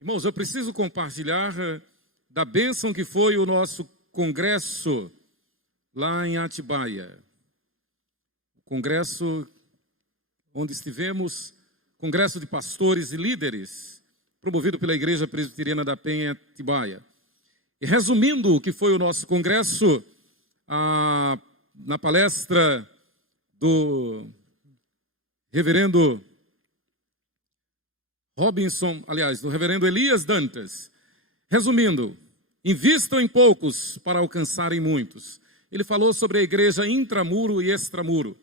Irmãos, eu preciso compartilhar da bênção que foi o nosso congresso lá em Atibaia. Congresso onde estivemos, congresso de pastores e líderes, promovido pela Igreja Presbiteriana da Penha, Atibaia. E resumindo o que foi o nosso congresso, na palestra do reverendo do reverendo Elias Dantas, resumindo, invistam em poucos para alcançarem muitos. Ele falou sobre a igreja intramuro e extramuro.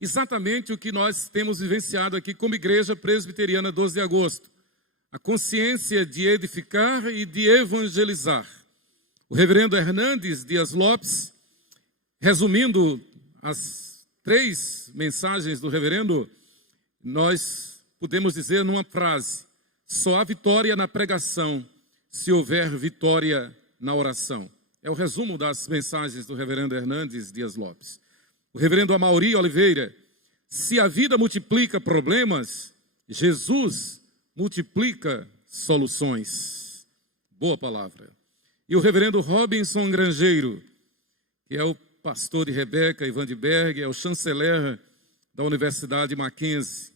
Exatamente o que nós temos vivenciado aqui como Igreja Presbiteriana 12 de agosto. A consciência de edificar e de evangelizar. O reverendo Hernandes Dias Lopes, resumindo as 3 mensagens do reverendo, nós podemos dizer numa frase: só há vitória na pregação se houver vitória na oração. É o resumo das mensagens do reverendo Hernandes Dias Lopes. O reverendo Amaury Oliveira: se a vida multiplica problemas, Jesus multiplica soluções. Boa palavra. E o reverendo Robinson Grangeiro, que é o pastor de Rebeca e Vandenberg, é o chanceler da Universidade Mackenzie.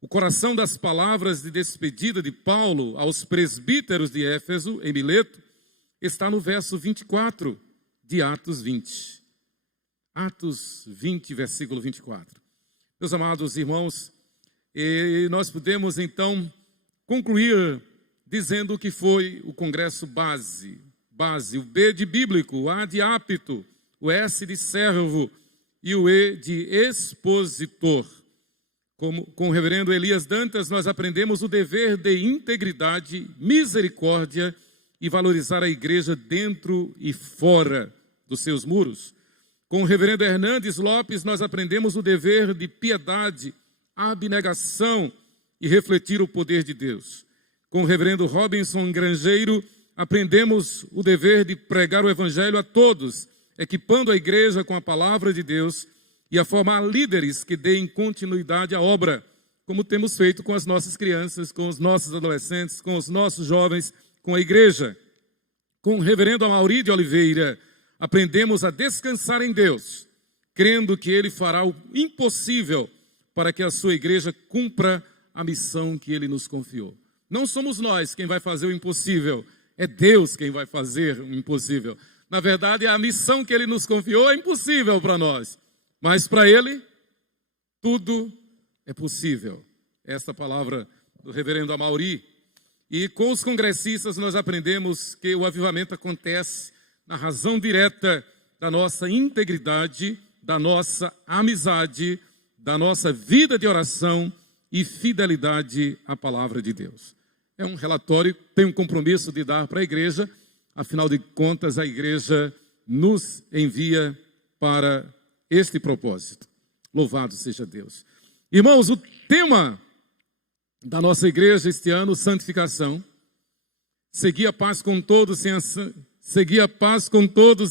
O coração das palavras de despedida de Paulo aos presbíteros de Éfeso, em Mileto, está no verso 24 de Atos 20. Atos 20, versículo 24. Meus amados irmãos, nós podemos então concluir dizendo que foi o congresso base, o B de bíblico, o A de apto, o S de servo e o E de expositor. Com o reverendo Elias Dantas, nós aprendemos o dever de integridade, misericórdia e valorizar a igreja dentro e fora dos seus muros. Com o reverendo Hernandes Lopes, nós aprendemos o dever de piedade, abnegação e refletir o poder de Deus. Com o reverendo Robinson Grangeiro, aprendemos o dever de pregar o evangelho a todos, equipando a igreja com a palavra de Deus e a formar líderes que deem continuidade à obra, como temos feito com as nossas crianças, com os nossos adolescentes, com os nossos jovens, com a igreja. Com o reverendo Amaury de Oliveira, aprendemos a descansar em Deus, crendo que Ele fará o impossível para que a sua igreja cumpra a missão que Ele nos confiou. Não somos nós quem vai fazer o impossível, é Deus quem vai fazer o impossível. Na verdade, a missão que Ele nos confiou é impossível para nós. Mas para Ele, tudo é possível. Esta palavra do reverendo Amaury. E com os congressistas nós aprendemos que o avivamento acontece na razão direta da nossa integridade, da nossa amizade, da nossa vida de oração e fidelidade à palavra de Deus. É um relatório, tem um compromisso de dar para a igreja, afinal de contas a igreja nos envia para este propósito. Louvado seja Deus. Irmãos, o tema da nossa igreja este ano, santificação. Seguir a paz com todos,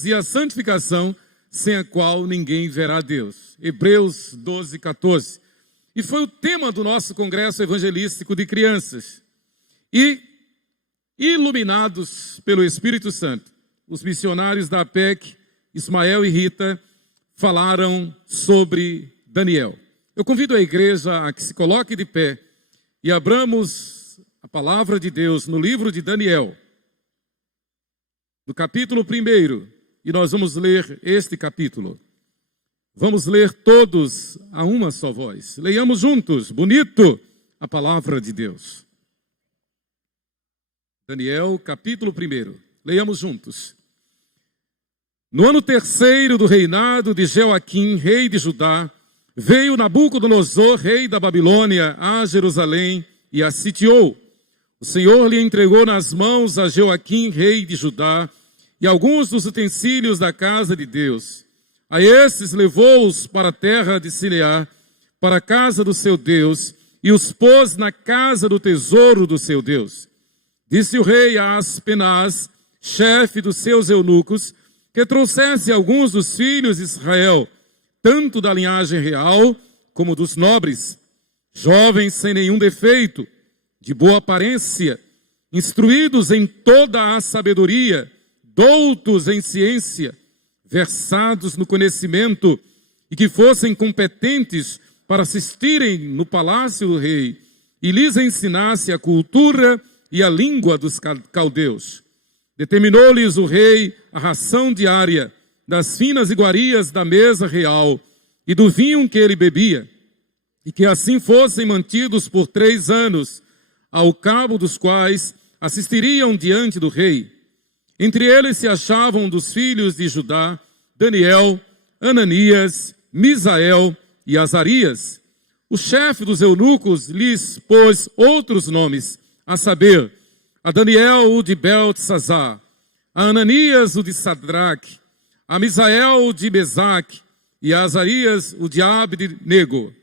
e a santificação, sem a qual ninguém verá Deus. Hebreus 12, 14. E foi o tema do nosso congresso evangelístico de crianças. E, iluminados pelo Espírito Santo, os missionários da APEC, Ismael e Rita, falaram sobre Daniel. Eu convido a igreja a que se coloque de pé e abramos a palavra de Deus no livro de Daniel, no capítulo 1, e nós vamos ler este capítulo. Vamos ler todos a uma só voz. Leiamos juntos, bonito, a palavra de Deus. Daniel, capítulo 1. Leiamos juntos. No ano 3º do reinado de Joaquim, rei de Judá, veio Nabucodonosor, rei da Babilônia, a Jerusalém e a sitiou. O Senhor lhe entregou nas mãos a Joaquim, rei de Judá, e alguns dos utensílios da casa de Deus. A esses levou-os para a terra de Sileá, para a casa do seu Deus, e os pôs na casa do tesouro do seu Deus. Disse o rei a Aspenaz, chefe dos seus eunucos, que trouxesse alguns dos filhos de Israel, tanto da linhagem real como dos nobres, jovens sem nenhum defeito, de boa aparência, instruídos em toda a sabedoria, doutos em ciência, versados no conhecimento, e que fossem competentes para assistirem no palácio do rei, e lhes ensinasse a cultura e a língua dos caldeus. Determinou-lhes o rei a ração diária das finas iguarias da mesa real e do vinho que ele bebia, e que assim fossem mantidos por 3 anos, ao cabo dos quais assistiriam diante do rei. Entre eles se achavam dos filhos de Judá, Daniel, Ananias, Misael e Azarias. O chefe dos eunucos lhes pôs outros nomes, a saber, a Daniel o de Beltesazar, a Ananias o de Sadraque, a Misael o de Mesaque e a Azarias o de Abednego.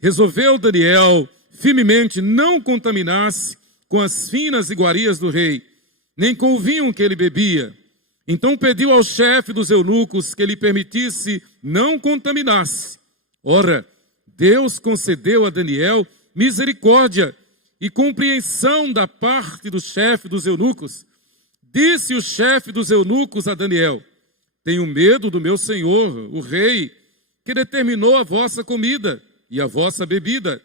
Resolveu Daniel firmemente não contaminar-se com as finas iguarias do rei, nem com o vinho que ele bebia. Então pediu ao chefe dos eunucos que lhe permitisse não contaminar-se. Ora, Deus concedeu a Daniel misericórdia e compreensão da parte do chefe dos eunucos. Disse o chefe dos eunucos a Daniel: tenho medo do meu senhor, o rei, que determinou a vossa comida e a vossa bebida.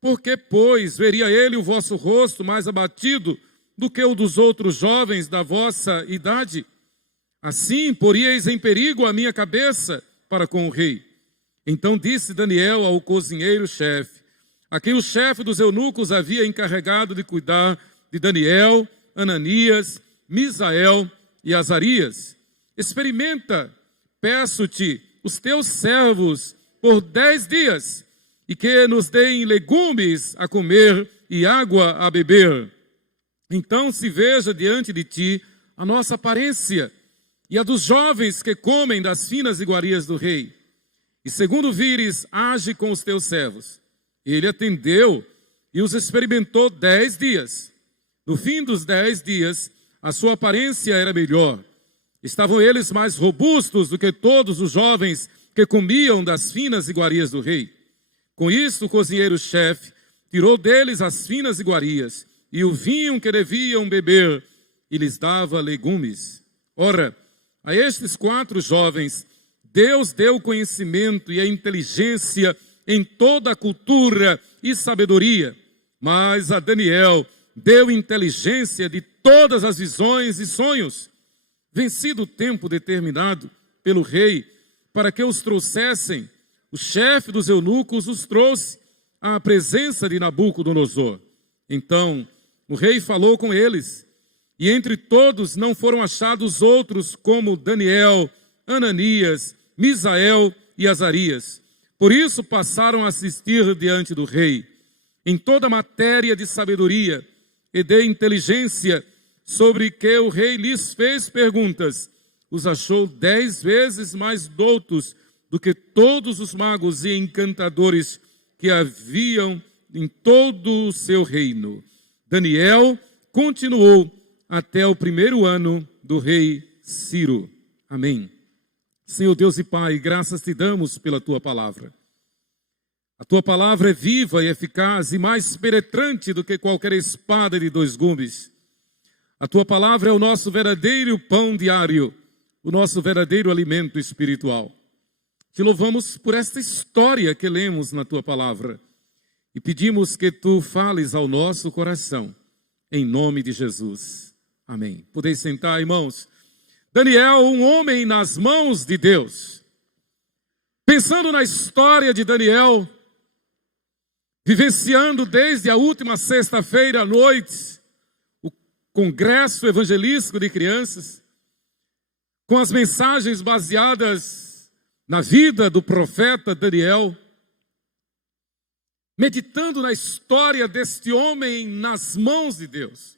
Porque, pois, veria ele o vosso rosto mais abatido do que o dos outros jovens da vossa idade? Assim poríeis em perigo a minha cabeça para com o rei. Então disse Daniel ao cozinheiro-chefe, a quem o chefe dos eunucos havia encarregado de cuidar de Daniel, Ananias, Misael e Azarias: experimenta, peço-te, os teus servos por 10 dias, e que nos deem legumes a comer e água a beber. Então se veja diante de ti a nossa aparência e a dos jovens que comem das finas iguarias do rei. E segundo vires, age com os teus servos. Ele atendeu e os experimentou 10 dias. No fim dos 10 dias, a sua aparência era melhor. Estavam eles mais robustos do que todos os jovens que comiam das finas iguarias do rei. Com isso, o cozinheiro-chefe tirou deles as finas iguarias e o vinho que deviam beber, e lhes dava legumes. Ora, a estes 4 jovens, Deus deu conhecimento e a inteligência em toda a cultura e sabedoria, mas a Daniel deu inteligência de todas as visões e sonhos. Vencido o tempo determinado pelo rei para que os trouxessem, o chefe dos eunucos os trouxe à presença de Nabucodonosor. Então o rei falou com eles, e entre todos não foram achados outros como Daniel, Ananias, Misael e Azarias. Por isso passaram a assistir diante do rei, em toda matéria de sabedoria e de inteligência, sobre que o rei lhes fez perguntas. Os achou 10 vezes mais doutos do que todos os magos e encantadores que haviam em todo o seu reino. Daniel continuou até o 1º ano do rei Ciro. Amém. Senhor Deus e Pai, graças te damos pela tua palavra. A tua palavra é viva e eficaz e mais penetrante do que qualquer espada de 2 gumes. A tua palavra é o nosso verdadeiro pão diário, o nosso verdadeiro alimento espiritual. Te louvamos por esta história que lemos na tua palavra e pedimos que tu fales ao nosso coração, em nome de Jesus. Amém. Podeis sentar, irmãos. Daniel, um homem nas mãos de Deus. Pensando na história de Daniel, vivenciando desde a última sexta-feira à noite o congresso evangelístico de crianças, com as mensagens baseadas na vida do profeta Daniel, meditando na história deste homem nas mãos de Deus,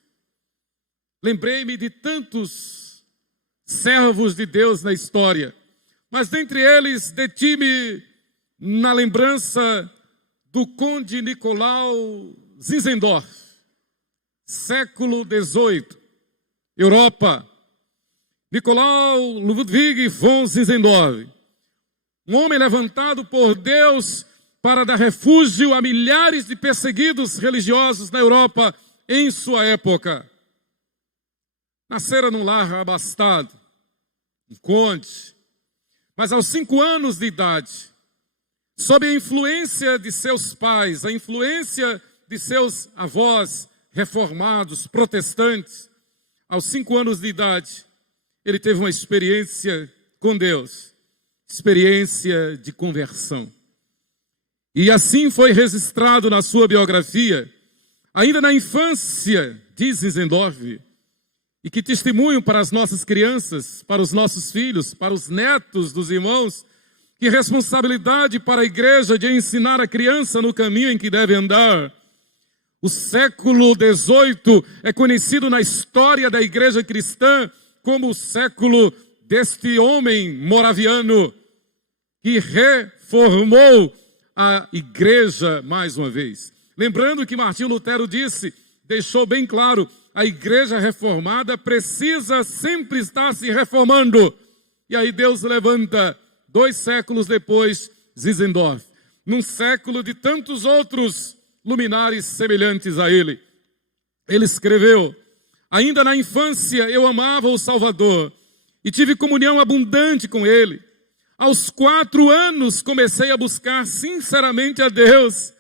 lembrei-me de tantos servos de Deus na história, mas dentre eles detive-me na lembrança do conde Nicolau Zinzendorf, século XVIII, Europa. Nicolau Ludwig von Zinzendorf, um homem levantado por Deus para dar refúgio a milhares de perseguidos religiosos na Europa em sua época. Nascera num lar abastado, um conde, mas aos 5 anos de idade, sob a influência de seus pais, a influência de seus avós reformados, protestantes, aos 5 anos de idade, ele teve uma experiência com Deus, experiência de conversão. E assim foi registrado na sua biografia, ainda na infância, diz Zinzendorf, e que testemunho para as nossas crianças, para os nossos filhos, para os netos dos irmãos, que responsabilidade para a igreja de ensinar a criança no caminho em que deve andar. O século XVIII é conhecido na história da igreja cristã como o século deste homem moraviano que reformou a igreja mais uma vez. Lembrando que Martinho Lutero deixou bem claro, a igreja reformada precisa sempre estar se reformando. E aí Deus levanta, 2 séculos depois, Zinzendorf, num século de tantos outros luminares semelhantes a ele. Ele escreveu: ainda na infância eu amava o Salvador e tive comunhão abundante com ele. Aos 4 anos comecei a buscar sinceramente a Deus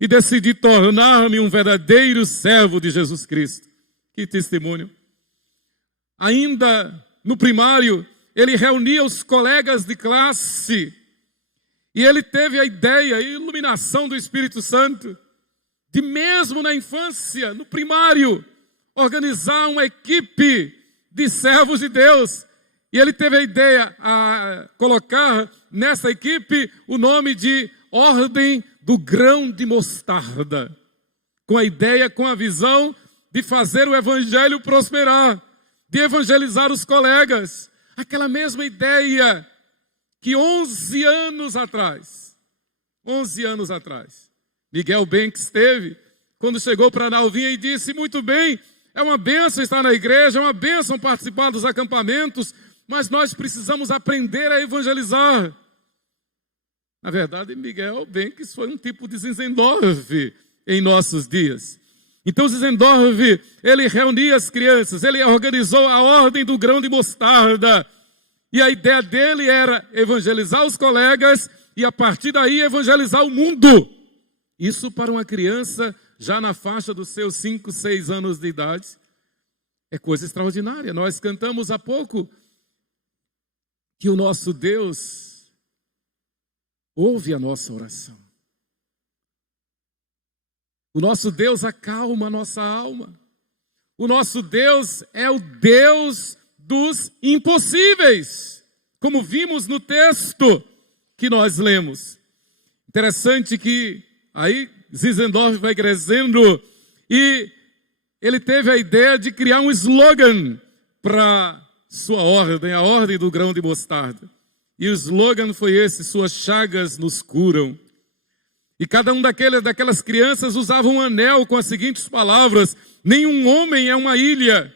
e decidi tornar-me um verdadeiro servo de Jesus Cristo. Que testemunho! Ainda no primário, ele reunia os colegas de classe e ele teve a ideia, a iluminação do Espírito Santo, de mesmo na infância, no primário, organizar uma equipe de servos de Deus. E ele teve a ideia a colocar nessa equipe o nome de Ordem do Grão de Mostarda, com a ideia, com a visão de fazer o evangelho prosperar, de evangelizar os colegas. Aquela mesma ideia que 11 anos atrás, Miguel Banks teve, quando chegou para Nalvinha e disse: muito bem, é uma bênção estar na igreja, é uma bênção participar dos acampamentos, mas nós precisamos aprender a evangelizar. Na verdade, Miguel Banks foi um tipo de Zinzendorf em nossos dias. Então Zinzendorf, ele reunia as crianças, ele organizou a Ordem do Grão de Mostarda, e a ideia dele era evangelizar os colegas e a partir daí evangelizar o mundo. Isso para uma criança já na faixa dos seus 5, 6 anos de idade é coisa extraordinária. Nós cantamos há pouco que o nosso Deus ouve a nossa oração. O nosso Deus acalma a nossa alma. O nosso Deus é o Deus dos impossíveis, como vimos no texto que nós lemos. Interessante que aí Zinzendorf vai crescendo e ele teve a ideia de criar um slogan para sua ordem, a Ordem do Grão de Mostarda. E o slogan foi esse: suas chagas nos curam. E cada um daquelas crianças usava um anel com as seguintes palavras: nenhum homem é uma ilha.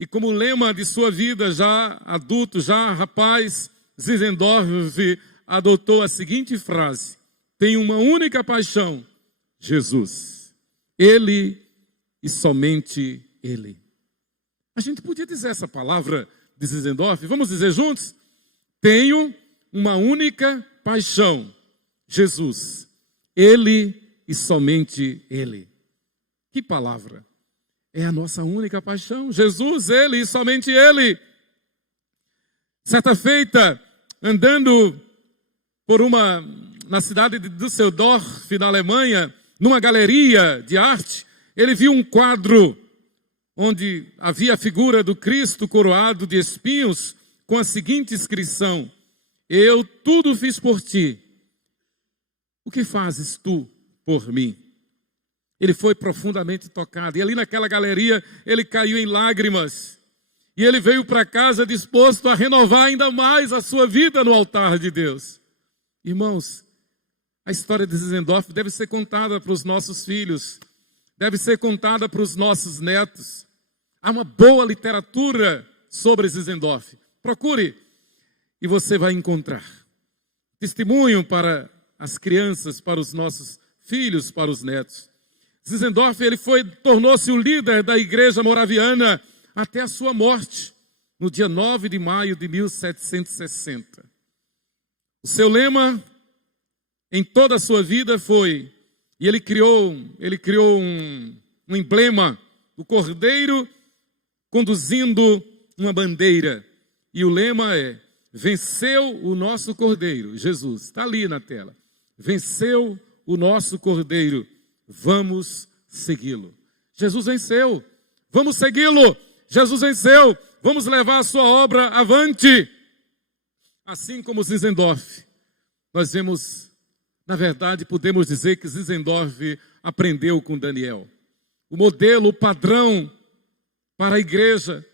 E como lema de sua vida, já adulto, já rapaz, Zinzendorf adotou a seguinte frase: tem uma única paixão, Jesus. Ele e somente Ele. A gente podia dizer essa palavra de Zinzendorf? Vamos dizer juntos? Tenho uma única paixão, Jesus. Ele e somente Ele. Que palavra! É a nossa única paixão, Jesus, Ele e somente Ele. Certa feita, andando na cidade de Düsseldorf, na Alemanha, numa galeria de arte, ele viu um quadro onde havia a figura do Cristo coroado de espinhos, com a seguinte inscrição: eu tudo fiz por ti, o que fazes tu por mim? Ele foi profundamente tocado, e ali naquela galeria ele caiu em lágrimas, e ele veio para casa disposto a renovar ainda mais a sua vida no altar de Deus. Irmãos, a história de Zinzendorf deve ser contada para os nossos filhos, deve ser contada para os nossos netos. Há uma boa literatura sobre Zinzendorf. Procure e você vai encontrar testemunho para as crianças, para os nossos filhos, para os netos. Zinzendorf, tornou-se o líder da igreja moraviana até a sua morte, no dia 9 de maio de 1760. O seu lema em toda a sua vida foi, e ele criou um emblema, o cordeiro conduzindo uma bandeira. E o lema é, venceu o nosso cordeiro, Jesus, está ali na tela. Venceu o nosso cordeiro, vamos segui-lo. Jesus venceu, vamos segui-lo. Jesus venceu, vamos levar a sua obra avante. Assim como Zinzendorf, nós vemos, na verdade, podemos dizer que Zinzendorf aprendeu com Daniel. O modelo, o padrão para a igreja,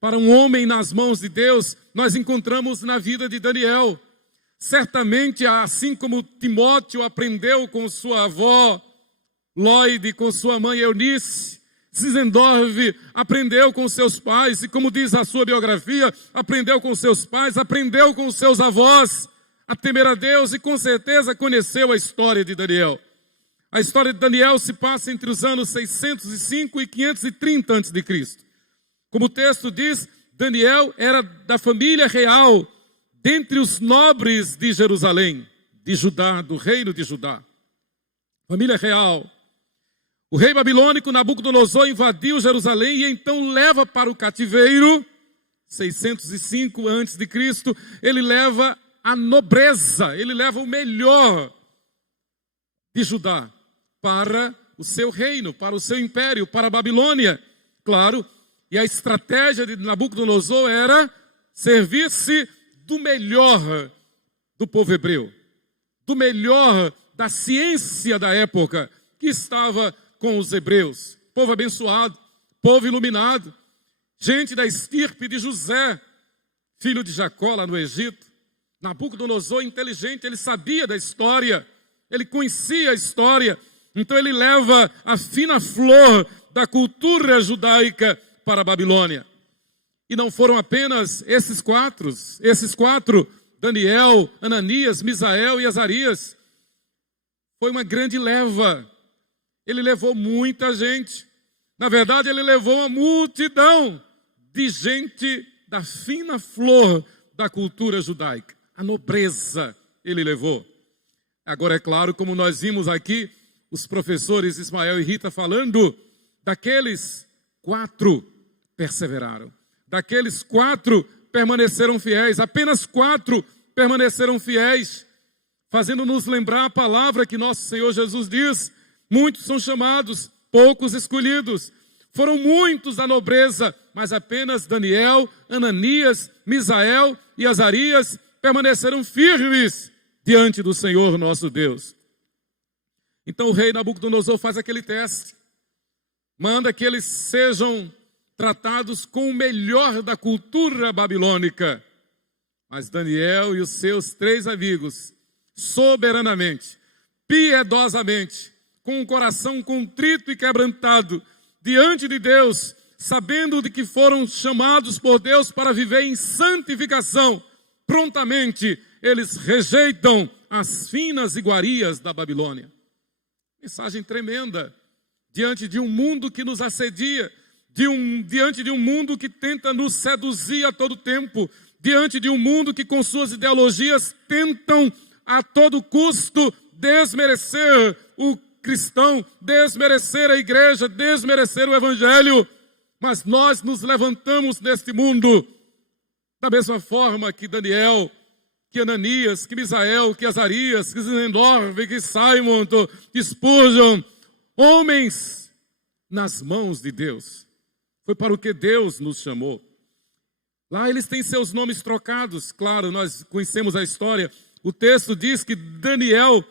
para um homem nas mãos de Deus, nós encontramos na vida de Daniel. Certamente, assim como Timóteo aprendeu com sua avó Lloyd, com sua mãe Eunice, Zinzendorf aprendeu com seus pais, e como diz a sua biografia, aprendeu com seus pais, aprendeu com seus avós a temer a Deus e com certeza conheceu a história de Daniel. A história de Daniel se passa entre os anos 605 e 530 a.C. Como o texto diz, Daniel era da família real, dentre os nobres de Jerusalém, de Judá, do reino de Judá. Família real. O rei babilônico Nabucodonosor invadiu Jerusalém e então leva para o cativeiro, 605 a.C., ele leva a nobreza, ele leva o melhor de Judá para o seu reino, para o seu império, para a Babilônia. Claro, e a estratégia de Nabucodonosor era servir-se do melhor do povo hebreu, do melhor da ciência da época que estava com os hebreus, povo abençoado, povo iluminado, gente da estirpe de José, filho de Jacó lá no Egito. Nabucodonosor, inteligente, ele sabia da história, ele conhecia a história, então ele leva a fina flor da cultura judaica para a Babilônia. E não foram apenas esses quatro, Daniel, Ananias, Misael e Azarias. Foi uma grande leva. Ele levou muita gente. Na verdade, ele levou uma multidão de gente da fina flor da cultura judaica. A nobreza ele levou. Agora, é claro, como nós vimos aqui, os professores Ismael e Rita falando, daqueles 4 perseveraram. Daqueles 4 permaneceram fiéis. Apenas 4 permaneceram fiéis, fazendo-nos lembrar a palavra que nosso Senhor Jesus diz: muitos são chamados, poucos escolhidos. Foram muitos da nobreza, mas apenas Daniel, Ananias, Misael e Azarias permaneceram firmes diante do Senhor nosso Deus. Então o rei Nabucodonosor faz aquele teste. Manda que eles sejam tratados com o melhor da cultura babilônica. Mas Daniel e os seus 3 amigos, soberanamente, piedosamente, com o coração contrito e quebrantado, diante de Deus, sabendo de que foram chamados por Deus para viver em santificação, prontamente eles rejeitam as finas iguarias da Babilônia. Mensagem tremenda, diante de um mundo que nos assedia, diante de um mundo que tenta nos seduzir a todo tempo, diante de um mundo que com suas ideologias tentam a todo custo desmerecer o cristão, desmerecer a igreja, desmerecer o evangelho. Mas nós nos levantamos neste mundo da mesma forma que Daniel, que Ananias, que Misael, que Azarias, que Zinzendorf, que Simon, que Spurgeon, homens nas mãos de Deus. Foi para o que Deus nos chamou. Lá eles têm seus nomes trocados, claro, nós conhecemos a história. O texto diz que Daniel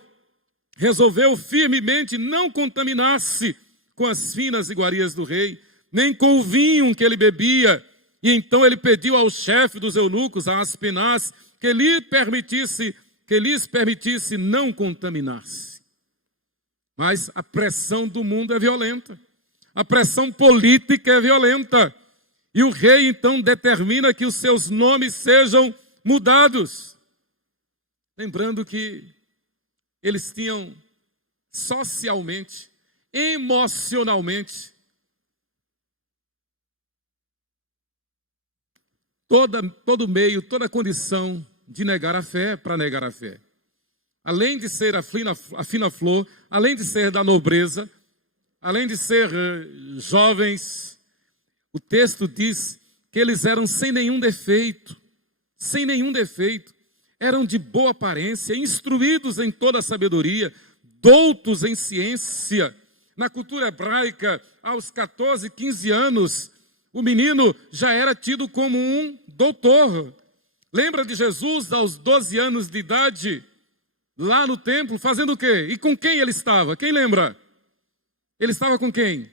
resolveu firmemente não contaminar-se com as finas iguarias do rei, nem com o vinho que ele bebia. E então ele pediu ao chefe dos eunucos, a Aspenaz, que lhes permitisse não contaminar-se. Mas a pressão do mundo é violenta. A pressão política é violenta. E o rei então determina que os seus nomes sejam mudados. Lembrando que eles tinham socialmente, emocionalmente, todo meio, toda condição de negar a fé para negar a fé. Além de ser a fina flor, além de ser da nobreza, além de ser jovens, o texto diz que eles eram sem nenhum defeito, eram de boa aparência, instruídos em toda a sabedoria, doutos em ciência. Na cultura hebraica, aos 14, 15 anos, o menino já era tido como um doutor. Lembra de Jesus aos 12 anos de idade, lá no templo, fazendo o quê? E com quem ele estava? Quem lembra? Ele estava com quem?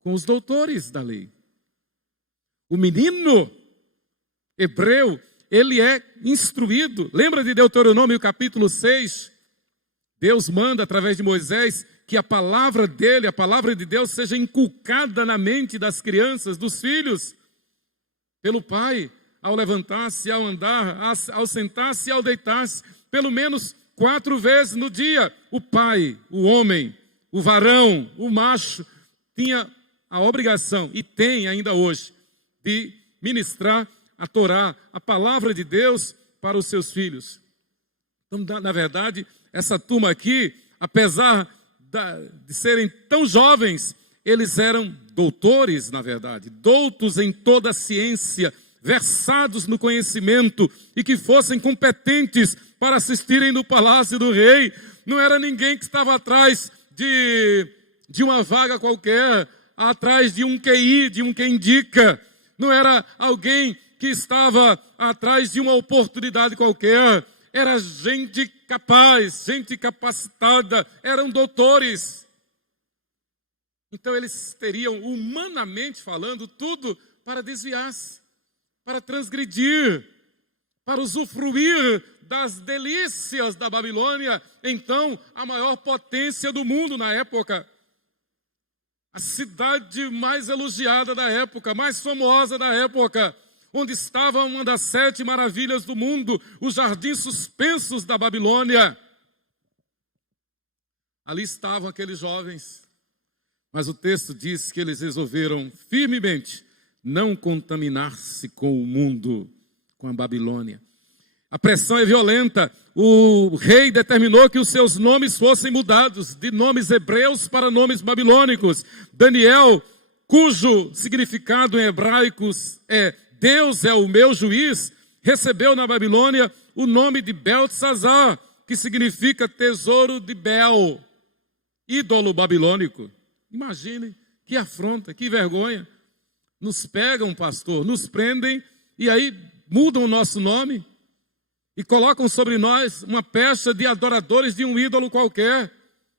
Com os doutores da lei. O menino hebreu, ele é instruído. Lembra de Deuteronômio capítulo 6? Deus manda através de Moisés que a palavra dele, a palavra de Deus, seja inculcada na mente das crianças, dos filhos, pelo pai, ao levantar-se, ao andar, ao sentar-se e ao deitar-se, pelo menos 4 vezes no dia. O pai, o homem, o varão, o macho, tinha a obrigação, e tem ainda hoje, de ministrar a Torá, a palavra de Deus, para os seus filhos. Então, na verdade, essa turma aqui, apesar de serem tão jovens, eles eram doutores, na verdade, doutos em toda a ciência, versados no conhecimento e que fossem competentes para assistirem no palácio do rei. Não era ninguém que estava atrás de uma vaga qualquer, atrás de um QI, de um quem indica. Não era alguém que estava atrás de uma oportunidade qualquer. Era gente capaz, gente capacitada, eram doutores. Então eles teriam, humanamente falando, tudo para desviar-se, para transgredir, para usufruir das delícias da Babilônia, então a maior potência do mundo na época. A cidade mais elogiada da época, mais famosa da época, onde estava uma das 7 maravilhas do mundo, os jardins suspensos da Babilônia. Ali estavam aqueles jovens, mas o texto diz que eles resolveram firmemente não contaminar-se com o mundo, com a Babilônia. A pressão é violenta. O rei determinou que os seus nomes fossem mudados de nomes hebreus para nomes babilônicos. Daniel, cujo significado em hebraico é Deus é o meu juiz, recebeu na Babilônia o nome de Beltesazar, que significa tesouro de Bel, ídolo babilônico. Imagine que afronta, que vergonha. Nos pegam, pastor, nos prendem e aí mudam o nosso nome e colocam sobre nós uma pecha de adoradores de um ídolo qualquer,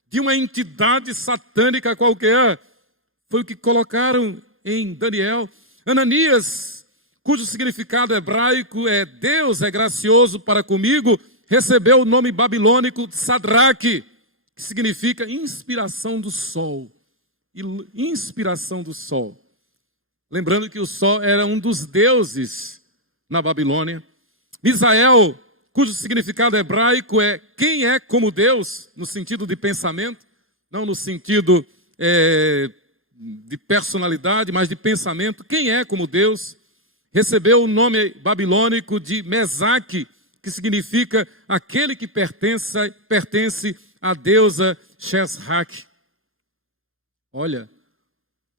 de uma entidade satânica qualquer. Foi o que colocaram em Daniel. Ananias, cujo significado hebraico é Deus é gracioso para comigo, recebeu o nome babilônico de Sadraque, que significa inspiração do sol. Inspiração do sol. Lembrando que o sol era um dos deuses na Babilônia. Misael, cujo significado hebraico é quem é como Deus, no sentido de pensamento, não no sentido de personalidade, mas de pensamento. Quem é como Deus? Recebeu o nome babilônico de Mesaque, que significa aquele que pertence à deusa Shesrak. Olha,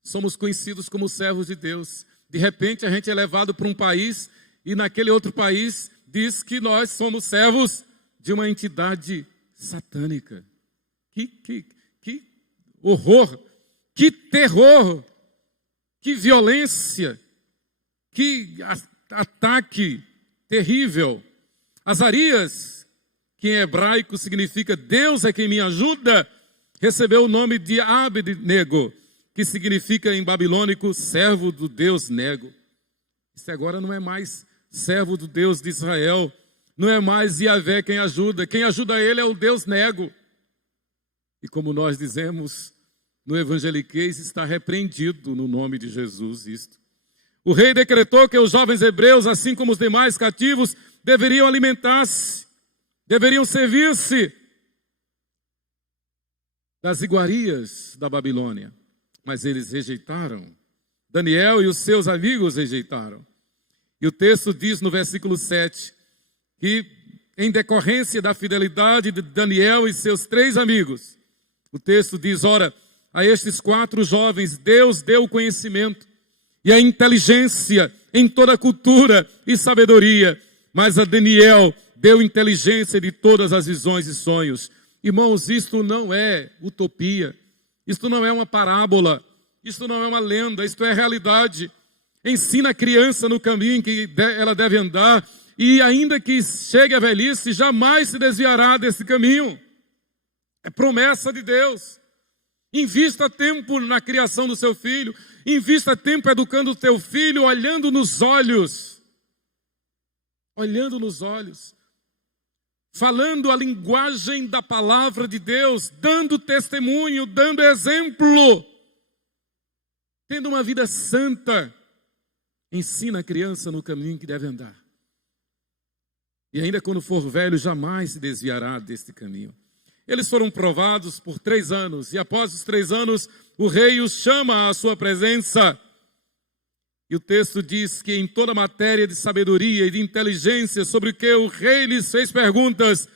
somos conhecidos como servos de Deus. De repente a gente é levado para um país e naquele outro país diz que nós somos servos de uma entidade satânica. Que horror, que terror, que violência, que ataque terrível. Azarias, que em hebraico significa Deus é quem me ajuda, recebeu o nome de Abed-nego, que significa em babilônico servo do Deus Nego. Isso agora não é mais servo do Deus de Israel, não é mais Yahvé quem ajuda ele é o Deus Nego. E como nós dizemos no evangeliquez, está repreendido no nome de Jesus isto. O rei decretou que os jovens hebreus, assim como os demais cativos, deveriam alimentar-se, deveriam servir-se das iguarias da Babilônia. Mas eles rejeitaram. Daniel e os seus amigos rejeitaram. E o texto diz no versículo 7, que em decorrência da fidelidade de Daniel e seus 3 amigos, o texto diz, ora, a estes 4 jovens Deus deu conhecimento e a inteligência em toda cultura e sabedoria, mas a Daniel deu inteligência de todas as visões e sonhos. Irmãos, isto não é utopia, isto não é uma parábola, isto não é uma lenda, isto é realidade. Ensina a criança no caminho em que ela deve andar, e ainda que chegue à velhice, jamais se desviará desse caminho. É promessa de Deus. Invista tempo na criação do seu filho, invista tempo educando o teu filho, olhando nos olhos, falando a linguagem da palavra de Deus, dando testemunho, dando exemplo, tendo uma vida santa. Ensina a criança no caminho que deve andar. E ainda quando for velho, jamais se desviará deste caminho. Eles foram provados por 3 anos, e após os 3 anos, o rei os chama à sua presença. E o texto diz que em toda matéria de sabedoria e de inteligência sobre o que o rei lhes fez perguntas,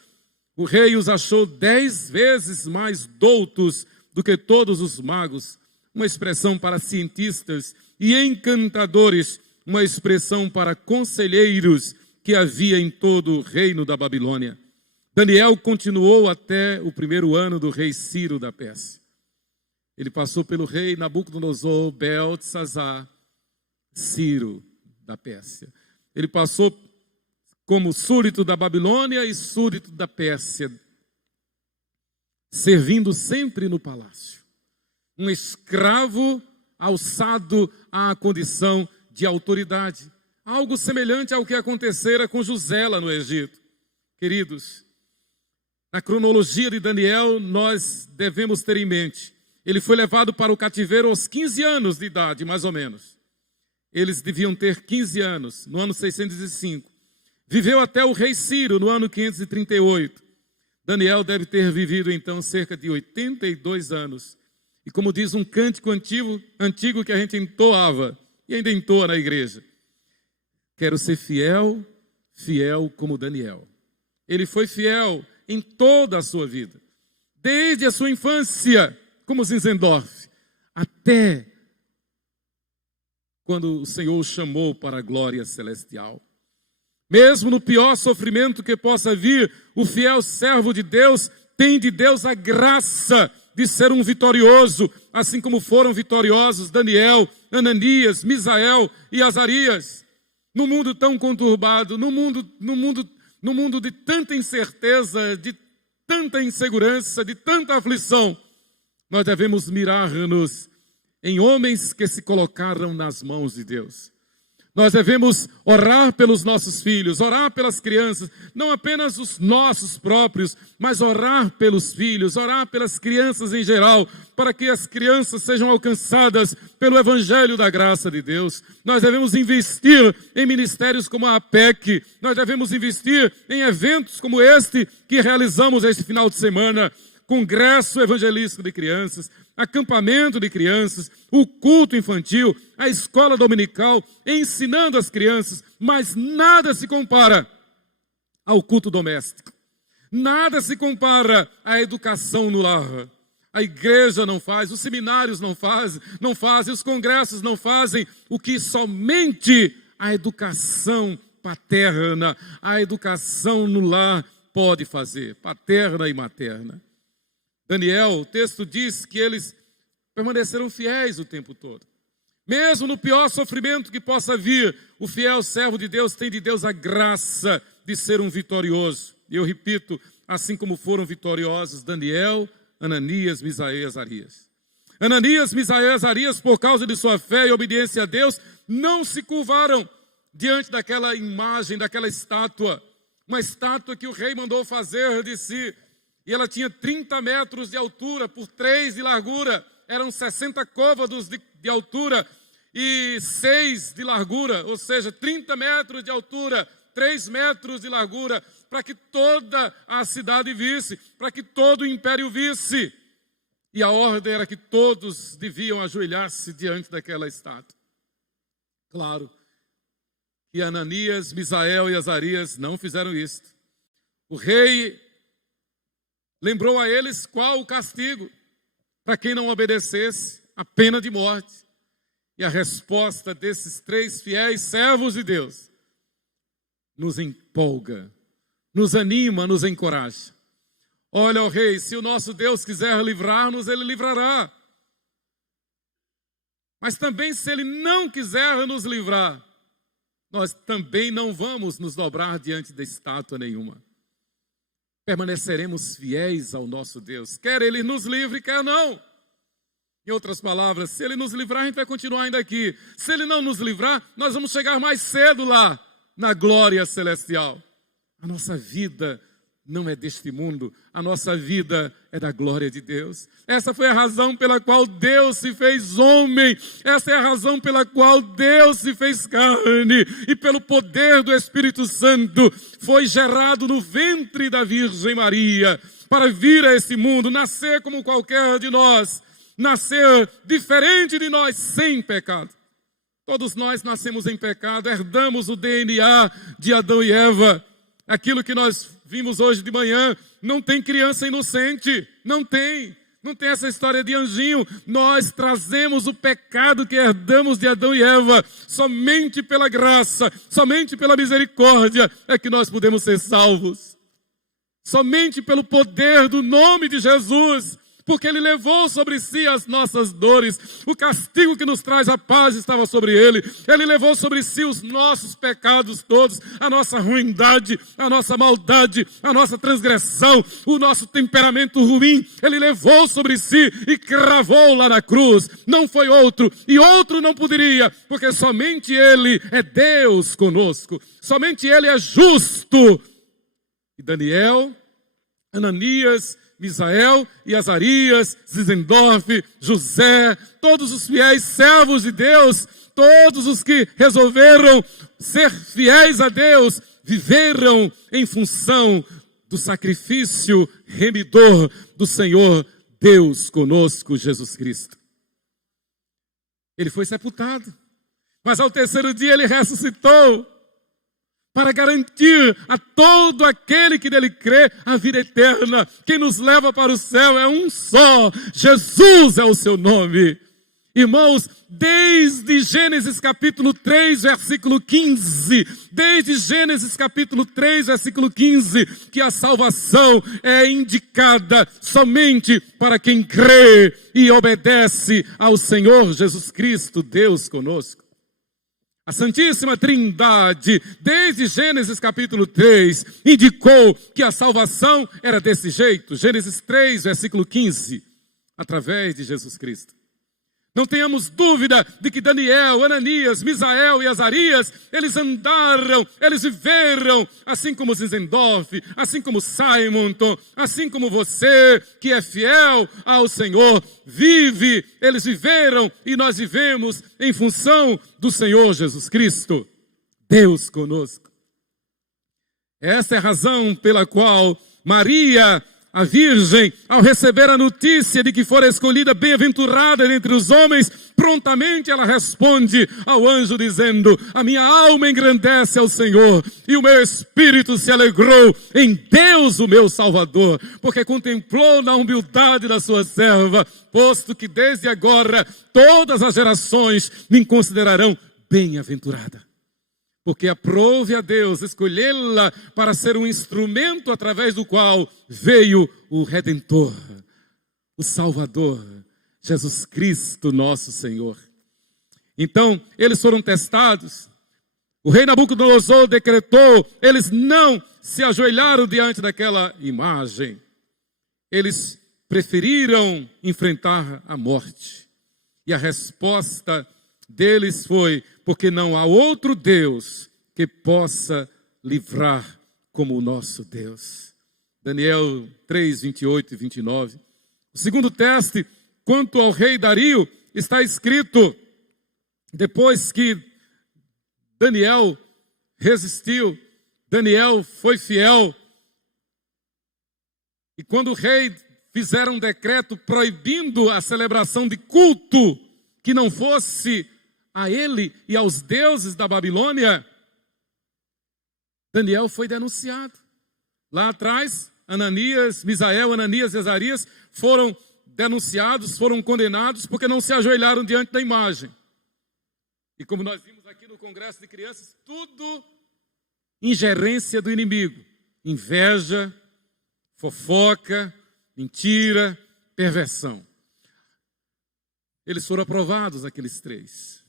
o rei os achou 10 vezes mais doutos do que todos os magos. Uma expressão para cientistas e encantadores, uma expressão para conselheiros que havia em todo o reino da Babilônia. Daniel continuou até o 1º ano do rei Ciro da Pérsia. Ele passou pelo rei Nabucodonosor, Beltesazar, Ciro da Pérsia. Ele passou como súdito da Babilônia e súdito da Pérsia, servindo sempre no palácio. Um escravo alçado à condição de autoridade. Algo semelhante ao que acontecera com José lá no Egito. Queridos, na cronologia de Daniel, nós devemos ter em mente, ele foi levado para o cativeiro aos 15 anos de idade, mais ou menos. Eles deviam ter 15 anos, no ano 605. Viveu até o rei Ciro, no ano 538. Daniel deve ter vivido, então, cerca de 82 anos. E como diz um cântico antigo que a gente entoava, e ainda entoa na igreja, quero ser fiel, fiel como Daniel. Ele foi fiel em toda a sua vida, desde a sua infância, como Zinzendorf, até quando o Senhor o chamou para a glória celestial. Mesmo no pior sofrimento que possa vir, o fiel servo de Deus tem de Deus a graça de ser um vitorioso, assim como foram vitoriosos Daniel, Ananias, Misael e Azarias. No mundo tão conturbado, no mundo de tanta incerteza, de tanta insegurança, de tanta aflição, nós devemos mirar-nos em homens que se colocaram nas mãos de Deus. Nós devemos orar pelos nossos filhos, orar pelas crianças, não apenas os nossos próprios, mas orar pelos filhos, orar pelas crianças em geral, para que as crianças sejam alcançadas pelo Evangelho da graça de Deus. Nós devemos investir em ministérios como a APEC, nós devemos investir em eventos como este que realizamos este final de semana, congresso evangelístico de crianças, acampamento de crianças, o culto infantil, a escola dominical, ensinando as crianças, mas nada se compara ao culto doméstico. Nada se compara à educação no lar. A igreja não faz, os seminários não fazem, os congressos não fazem o que somente a educação paterna, a educação no lar pode fazer, paterna e materna. Daniel, o texto diz que eles permaneceram fiéis o tempo todo. Mesmo no pior sofrimento que possa vir, o fiel servo de Deus tem de Deus a graça de ser um vitorioso. E eu repito, assim como foram vitoriosos Daniel, Ananias, Misael e Azarias. Ananias, Misael e Azarias, por causa de sua fé e obediência a Deus, não se curvaram diante daquela imagem, daquela estátua. Uma estátua que o rei mandou fazer de si. E ela tinha 30 metros de altura por 3 de largura. Eram 60 côvados de altura e 6 de largura. Ou seja, 30 metros de altura, 3 metros de largura. Para que toda a cidade visse, para que todo o império visse. E a ordem era que todos deviam ajoelhar-se diante daquela estátua. Claro E Ananias, Misael e Azarias não fizeram isto. O rei lembrou a eles qual o castigo para quem não obedecesse, a pena de morte. E a resposta desses 3 fiéis servos de Deus nos empolga, nos anima, nos encoraja. Olha, ó rei, se o nosso Deus quiser livrar-nos, Ele livrará. Mas também se Ele não quiser nos livrar, nós também não vamos nos dobrar diante de estátua nenhuma. Permaneceremos fiéis ao nosso Deus, quer Ele nos livre, quer não. Em outras palavras, se Ele nos livrar, a gente vai continuar ainda aqui. Se Ele não nos livrar, nós vamos chegar mais cedo lá, na glória celestial. A nossa vida não é deste mundo, a nossa vida é da glória de Deus. Essa foi a razão pela qual Deus se fez homem, essa é a razão pela qual Deus se fez carne, e pelo poder do Espírito Santo foi gerado no ventre da Virgem Maria, para vir a esse mundo, nascer como qualquer de nós, nascer diferente de nós, sem pecado. Todos nós nascemos em pecado, herdamos o DNA de Adão e Eva. Aquilo que nós vimos hoje de manhã, não tem criança inocente, não tem essa história de anjinho. Nós trazemos o pecado que herdamos de Adão e Eva. Somente pela graça, somente pela misericórdia é que nós podemos ser salvos. Somente pelo poder do nome de Jesus, porque Ele levou sobre si as nossas dores. O castigo que nos traz a paz estava sobre Ele. Ele levou sobre si os nossos pecados todos, a nossa ruindade, a nossa maldade, a nossa transgressão, o nosso temperamento ruim. Ele levou sobre si e cravou lá na cruz. Não foi outro, e outro não poderia, porque somente Ele é Deus conosco. Somente Ele é justo. E Daniel, Ananias, Misael e Azarias, Zizendorf, José, todos os fiéis servos de Deus, todos os que resolveram ser fiéis a Deus, viveram em função do sacrifício remidor do Senhor Deus conosco, Jesus Cristo. Ele foi sepultado, mas ao 3º dia Ele ressuscitou, para garantir a todo aquele que nele crê a vida eterna. Quem nos leva para o céu é um só, Jesus é o seu nome. Irmãos, desde Gênesis capítulo 3, versículo 15, desde Gênesis capítulo 3, versículo 15, que a salvação é indicada somente para quem crê e obedece ao Senhor Jesus Cristo, Deus conosco. A Santíssima Trindade, desde Gênesis capítulo 3, indicou que a salvação era desse jeito. Gênesis 3, versículo 15, através de Jesus Cristo. Não tenhamos dúvida de que Daniel, Ananias, Misael e Azarias, eles andaram, eles viveram, assim como Zizendorf, assim como Simonton, assim como você, que é fiel ao Senhor, vive, eles viveram e nós vivemos em função do Senhor Jesus Cristo, Deus conosco. Essa é a razão pela qual Maria, a Virgem, ao receber a notícia de que fora escolhida bem-aventurada entre os homens, prontamente ela responde ao anjo dizendo: a minha alma engrandece ao Senhor, e o meu espírito se alegrou em Deus o meu Salvador, porque contemplou na humildade da sua serva, posto que desde agora todas as gerações me considerarão bem-aventurada. Porque aprouve a Deus escolhê-la para ser um instrumento através do qual veio o Redentor, o Salvador, Jesus Cristo nosso Senhor. Então, eles foram testados. O rei Nabucodonosor decretou, eles não se ajoelharam diante daquela imagem. Eles preferiram enfrentar a morte. E a resposta deles foi: porque não há outro Deus que possa livrar como o nosso Deus. Daniel 3, 28 e 29. O segundo teste, quanto ao rei Dario, está escrito: depois que Daniel resistiu, Daniel foi fiel, e quando o rei fizeram um decreto proibindo a celebração de culto que não fosse a ele e aos deuses da Babilônia, Daniel foi denunciado. Lá atrás, Misael, Ananias e Azarias foram denunciados, foram condenados porque não se ajoelharam diante da imagem. E como nós vimos aqui no Congresso de Crianças, tudo ingerência do inimigo. Inveja, fofoca, mentira, perversão. Eles foram aprovados, aqueles 3.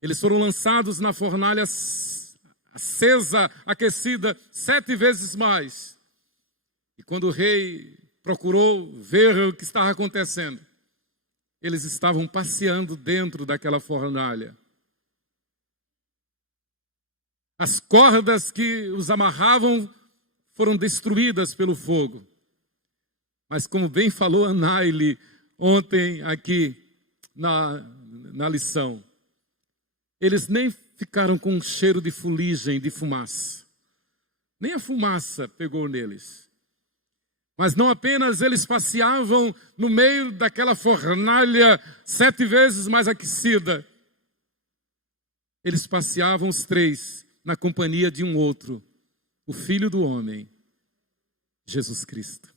Eles foram lançados na fornalha acesa, aquecida 7 vezes mais. E quando o rei procurou ver o que estava acontecendo, eles estavam passeando dentro daquela fornalha. As cordas que os amarravam foram destruídas pelo fogo. Mas como bem falou a Naile ontem aqui na lição, eles nem ficaram com um cheiro de fuligem, de fumaça. Nem a fumaça pegou neles. Mas não apenas eles passeavam no meio daquela fornalha 7 vezes mais aquecida. Eles passeavam os 3 na companhia de um outro, o Filho do Homem, Jesus Cristo.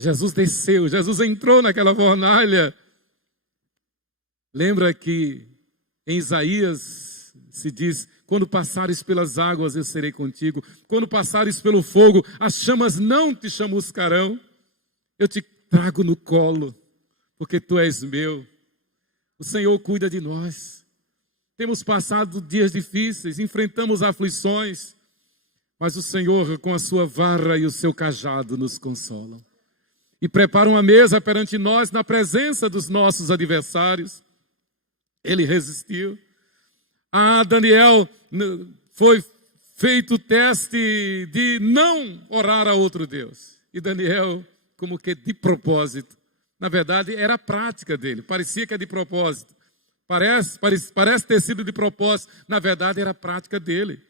Jesus desceu, Jesus entrou naquela fornalha. Lembra que em Isaías se diz: quando passares pelas águas eu serei contigo, quando passares pelo fogo as chamas não te chamuscarão, eu te trago no colo, porque tu és meu. O Senhor cuida de nós. Temos passado dias difíceis, enfrentamos aflições, mas o Senhor com a sua vara e o seu cajado nos consolam. E prepara uma mesa perante nós na presença dos nossos adversários. Ele resistiu. A Daniel foi feito o teste de não orar a outro Deus. E Daniel, como que de propósito, na verdade era a prática dele, parecia que é de propósito. Parece ter sido de propósito, na verdade era a prática dele.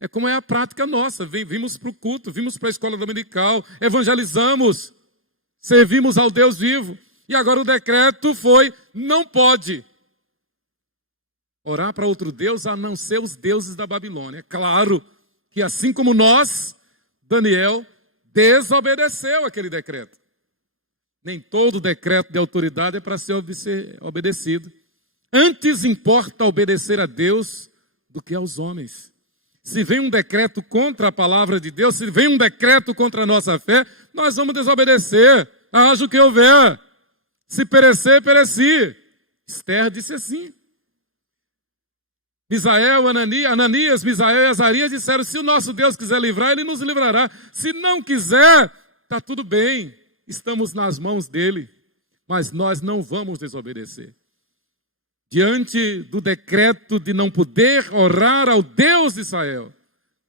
É como é a prática nossa. Vimos para o culto, vimos para a escola dominical, evangelizamos, servimos ao Deus vivo. E agora o decreto foi: não pode orar para outro Deus a não ser os deuses da Babilônia. É claro que assim como nós, Daniel desobedeceu aquele decreto. Nem todo decreto de autoridade é para ser obedecido. Antes importa obedecer a Deus do que aos homens. Se vem um decreto contra a palavra de Deus, se vem um decreto contra a nossa fé, nós vamos desobedecer. Haja o que houver. Se perecer, pereci. Esther disse assim. Ananias, Misael e Azarias disseram: se o nosso Deus quiser livrar, Ele nos livrará. Se não quiser, está tudo bem. Estamos nas mãos dEle. Mas nós não vamos desobedecer. Diante do decreto de não poder orar ao Deus de Israel,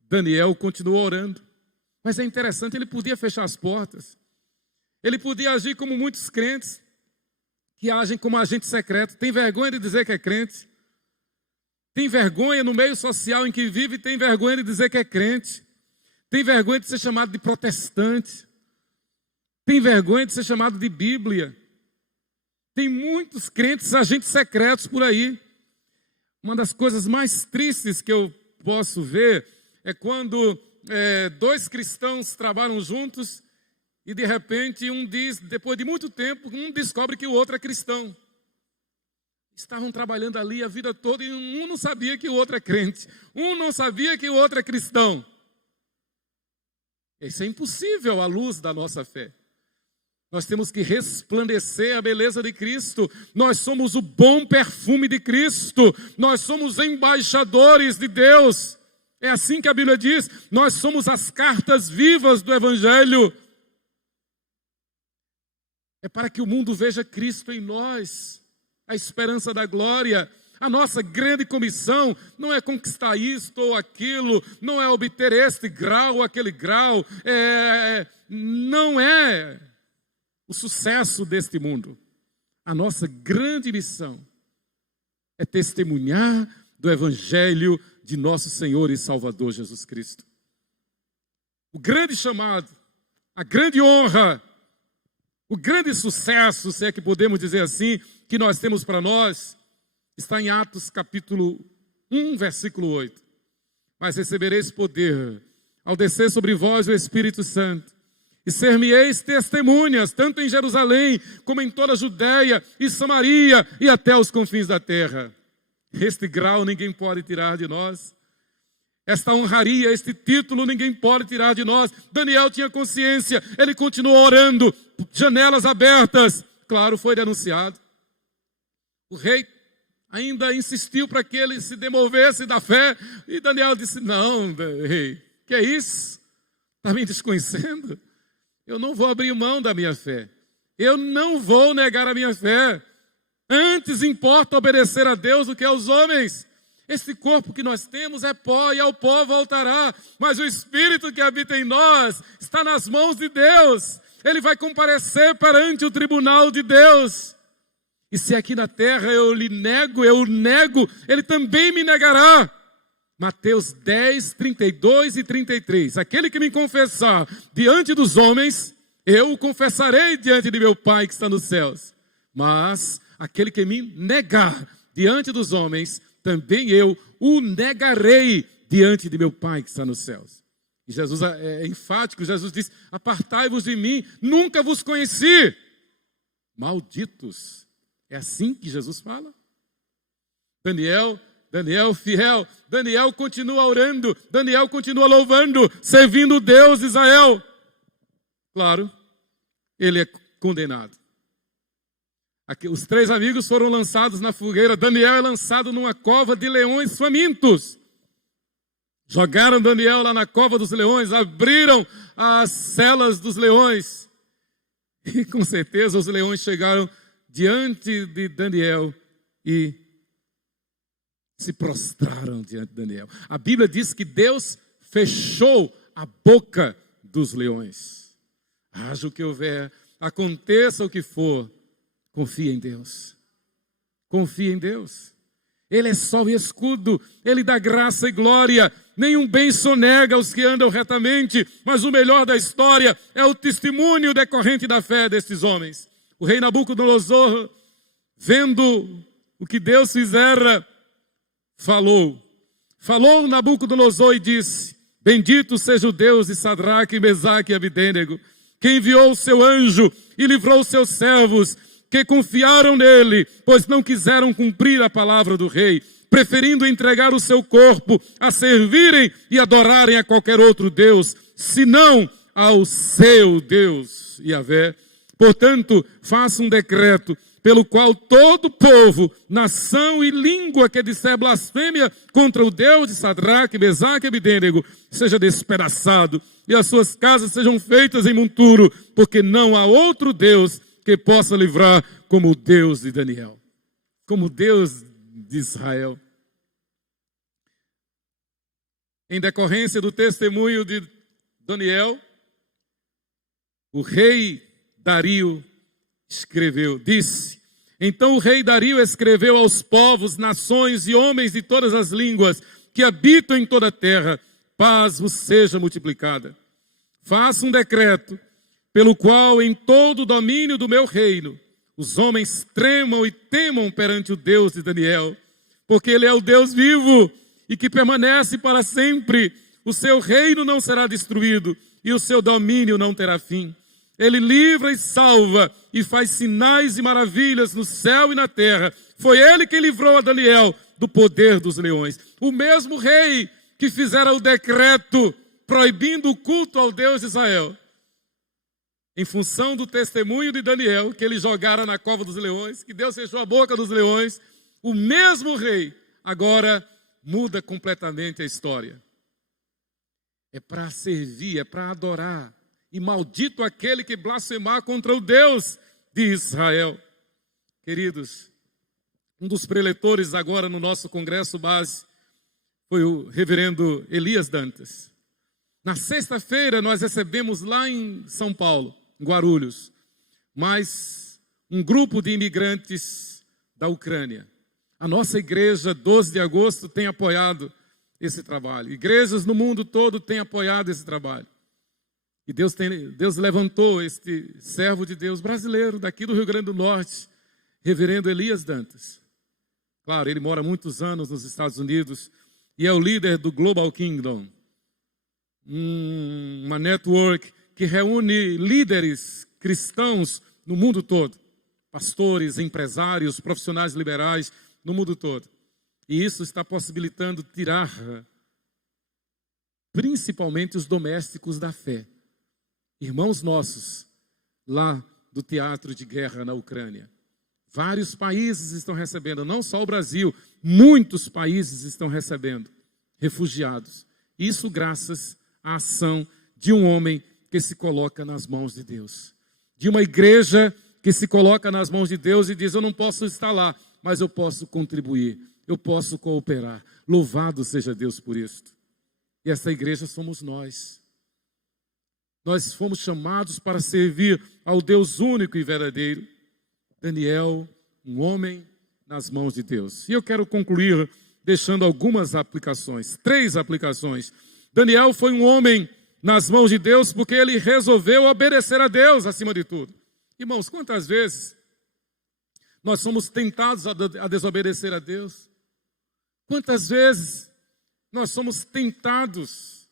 Daniel continuou orando. Mas é interessante, ele podia fechar as portas. Ele podia agir como muitos crentes, que agem como agente secreto. Tem vergonha de dizer que é crente. Tem vergonha no meio social em que vive, tem vergonha de dizer que é crente. Tem vergonha de ser chamado de protestante. Tem vergonha de ser chamado de Bíblia. Tem muitos crentes agentes secretos por aí. Uma das coisas mais tristes que eu posso ver é quando 2 cristãos trabalham juntos e de repente um diz, depois de muito tempo, um descobre que o outro é cristão. Estavam trabalhando ali a vida toda e um não sabia que o outro é crente. Um não sabia que o outro é cristão. Isso é impossível à luz da nossa fé. Nós temos que resplandecer a beleza de Cristo. Nós somos o bom perfume de Cristo. Nós somos embaixadores de Deus. É assim que a Bíblia diz. Nós somos as cartas vivas do Evangelho. É para que o mundo veja Cristo em nós, a esperança da glória. A nossa grande comissão não é conquistar isto ou aquilo, não é obter este grau ou aquele grau, não é o sucesso deste mundo. A nossa grande missão é testemunhar do Evangelho de nosso Senhor e Salvador Jesus Cristo. O grande chamado, a grande honra, o grande sucesso, se é que podemos dizer assim, que nós temos para nós, está em Atos capítulo 1, versículo 8. mas recebereis poder ao descer sobre vós o Espírito Santo. E ser-me-eis testemunhas, tanto em Jerusalém, como em toda a Judéia e Samaria e até os confins da terra. Este grau ninguém pode tirar de nós. Esta honraria, este título ninguém pode tirar de nós. Daniel tinha consciência, ele continuou orando, janelas abertas. Claro, foi denunciado. O rei ainda insistiu para que ele se demovesse da fé. E Daniel disse, não, rei, que é isso? Está me desconhecendo? Eu não vou abrir mão da minha fé. Eu não vou negar a minha fé. Antes importa obedecer a Deus do que aos homens. Este corpo que nós temos é pó e ao pó voltará. Mas o Espírito que habita em nós está nas mãos de Deus. Ele vai comparecer perante o tribunal de Deus. E se aqui na terra eu nego, ele também me negará. Mateus 10, 32 e 33. Aquele que me confessar diante dos homens, eu o confessarei diante de meu Pai que está nos céus. Mas aquele que me negar diante dos homens, também eu o negarei diante de meu Pai que está nos céus. E Jesus é enfático, Jesus diz, apartai-vos de mim, nunca vos conheci. Malditos. É assim que Jesus fala. Daniel fiel, Daniel continua orando, Daniel continua louvando, servindo Deus de Israel. Claro, ele é condenado. Aqui, os 3 amigos foram lançados na fogueira, Daniel é lançado numa cova de leões famintos. Jogaram Daniel lá na cova dos leões, abriram as celas dos leões. E com certeza os leões chegaram diante de Daniel e se prostraram diante de Daniel. A Bíblia diz que Deus fechou a boca dos leões. Haja o que houver, aconteça o que for, confia em Deus. Confia em Deus. Ele é sol e escudo, Ele dá graça e glória. Nenhum bem sonega aos que andam retamente, mas o melhor da história é o testemunho decorrente da fé destes homens. O rei Nabucodonosor, vendo o que Deus fizera, falou Nabucodonosor e disse, bendito seja o Deus de Sadraque, Mesaque e Abidênego, que enviou o seu anjo e livrou os seus servos, que confiaram nele, pois não quiseram cumprir a palavra do rei, preferindo entregar o seu corpo a servirem e adorarem a qualquer outro Deus, senão ao seu Deus, Yahvé. Portanto, faça um decreto pelo qual todo povo, nação e língua que disser blasfêmia contra o Deus de Sadraque, Mesaque e Abidênego seja despedaçado e as suas casas sejam feitas em monturo, porque não há outro Deus que possa livrar como o Deus de Daniel, como o Deus de Israel. Em decorrência do testemunho de Daniel, o rei Dario escreveu, disse, então o rei Dario escreveu aos povos, nações e homens de todas as línguas que habitam em toda a terra, paz vos seja multiplicada. Faça um decreto pelo qual em todo o domínio do meu reino os homens tremam e temam perante o Deus de Daniel, porque ele é o Deus vivo e que permanece para sempre. O seu reino não será destruído e o seu domínio não terá fim. Ele livra e salva e faz sinais e maravilhas no céu e na terra. Foi ele que livrou a Daniel do poder dos leões. O mesmo rei que fizera o decreto proibindo o culto ao Deus de Israel, em função do testemunho de Daniel, que ele jogara na cova dos leões, que Deus fechou a boca dos leões, o mesmo rei agora muda completamente a história. É para servir, é para adorar. E maldito aquele que blasfemar contra o Deus de Israel. Queridos, um dos preletores agora no nosso congresso base foi o reverendo Elias Dantas. Na sexta-feira nós recebemos lá em São Paulo, em Guarulhos, mais um grupo de imigrantes da Ucrânia. A nossa igreja, 12 de agosto, tem apoiado esse trabalho. Igrejas no mundo todo têm apoiado esse trabalho. E Deus levantou este servo de Deus brasileiro, daqui do Rio Grande do Norte, reverendo Elias Dantas. Claro, ele mora há muitos anos nos Estados Unidos, e é o líder do Global Kingdom, uma network que reúne líderes cristãos no mundo todo, pastores, empresários, profissionais liberais no mundo todo. E isso está possibilitando tirar principalmente os domésticos da fé. Irmãos nossos, lá do teatro de guerra na Ucrânia. Vários países estão recebendo, não só o Brasil, muitos países estão recebendo refugiados. Isso graças à ação de um homem que se coloca nas mãos de Deus. De uma igreja que se coloca nas mãos de Deus e diz, eu não posso estar lá, mas eu posso contribuir, eu posso cooperar. Louvado seja Deus por isto. E essa igreja somos nós. Nós fomos chamados para servir ao Deus único e verdadeiro. Daniel, um homem nas mãos de Deus. E eu quero concluir deixando algumas aplicações, 3 aplicações. Daniel foi um homem nas mãos de Deus porque ele resolveu obedecer a Deus acima de tudo. Irmãos, quantas vezes nós somos tentados a desobedecer a Deus? Quantas vezes nós somos tentados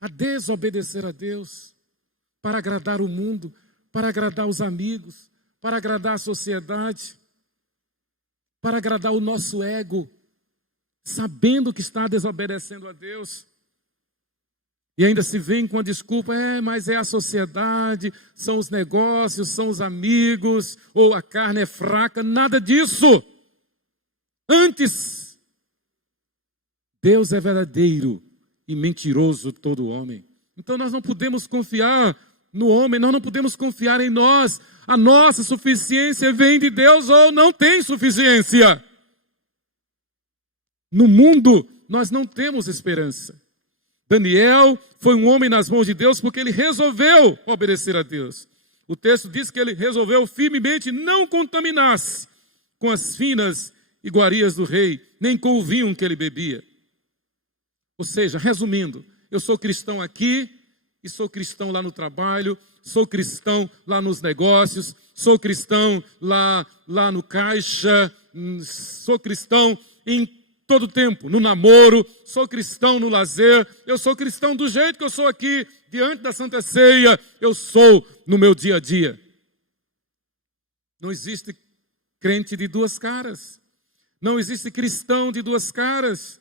a desobedecer a Deus para agradar o mundo, para agradar os amigos, para agradar a sociedade, para agradar o nosso ego, sabendo que está desobedecendo a Deus. E ainda se vem com a desculpa, mas é a sociedade, são os negócios, são os amigos, ou a carne é fraca, nada disso. Antes, Deus é verdadeiro e mentiroso todo homem. Então nós não podemos confiar no homem, nós não podemos confiar em nós. A nossa suficiência vem de Deus ou não tem suficiência. No mundo, nós não temos esperança. Daniel foi um homem nas mãos de Deus porque ele resolveu obedecer a Deus. O texto diz que ele resolveu firmemente não contaminar-se com as finas iguarias do rei, nem com o vinho que ele bebia. Ou seja, resumindo, eu sou cristão aqui e sou cristão lá no trabalho, sou cristão lá nos negócios, sou cristão lá no caixa, sou cristão em todo tempo, no namoro, sou cristão no lazer, eu sou cristão do jeito que eu sou aqui, diante da Santa Ceia, eu sou no meu dia a dia. Não existe crente de 2 caras, não existe cristão de 2 caras,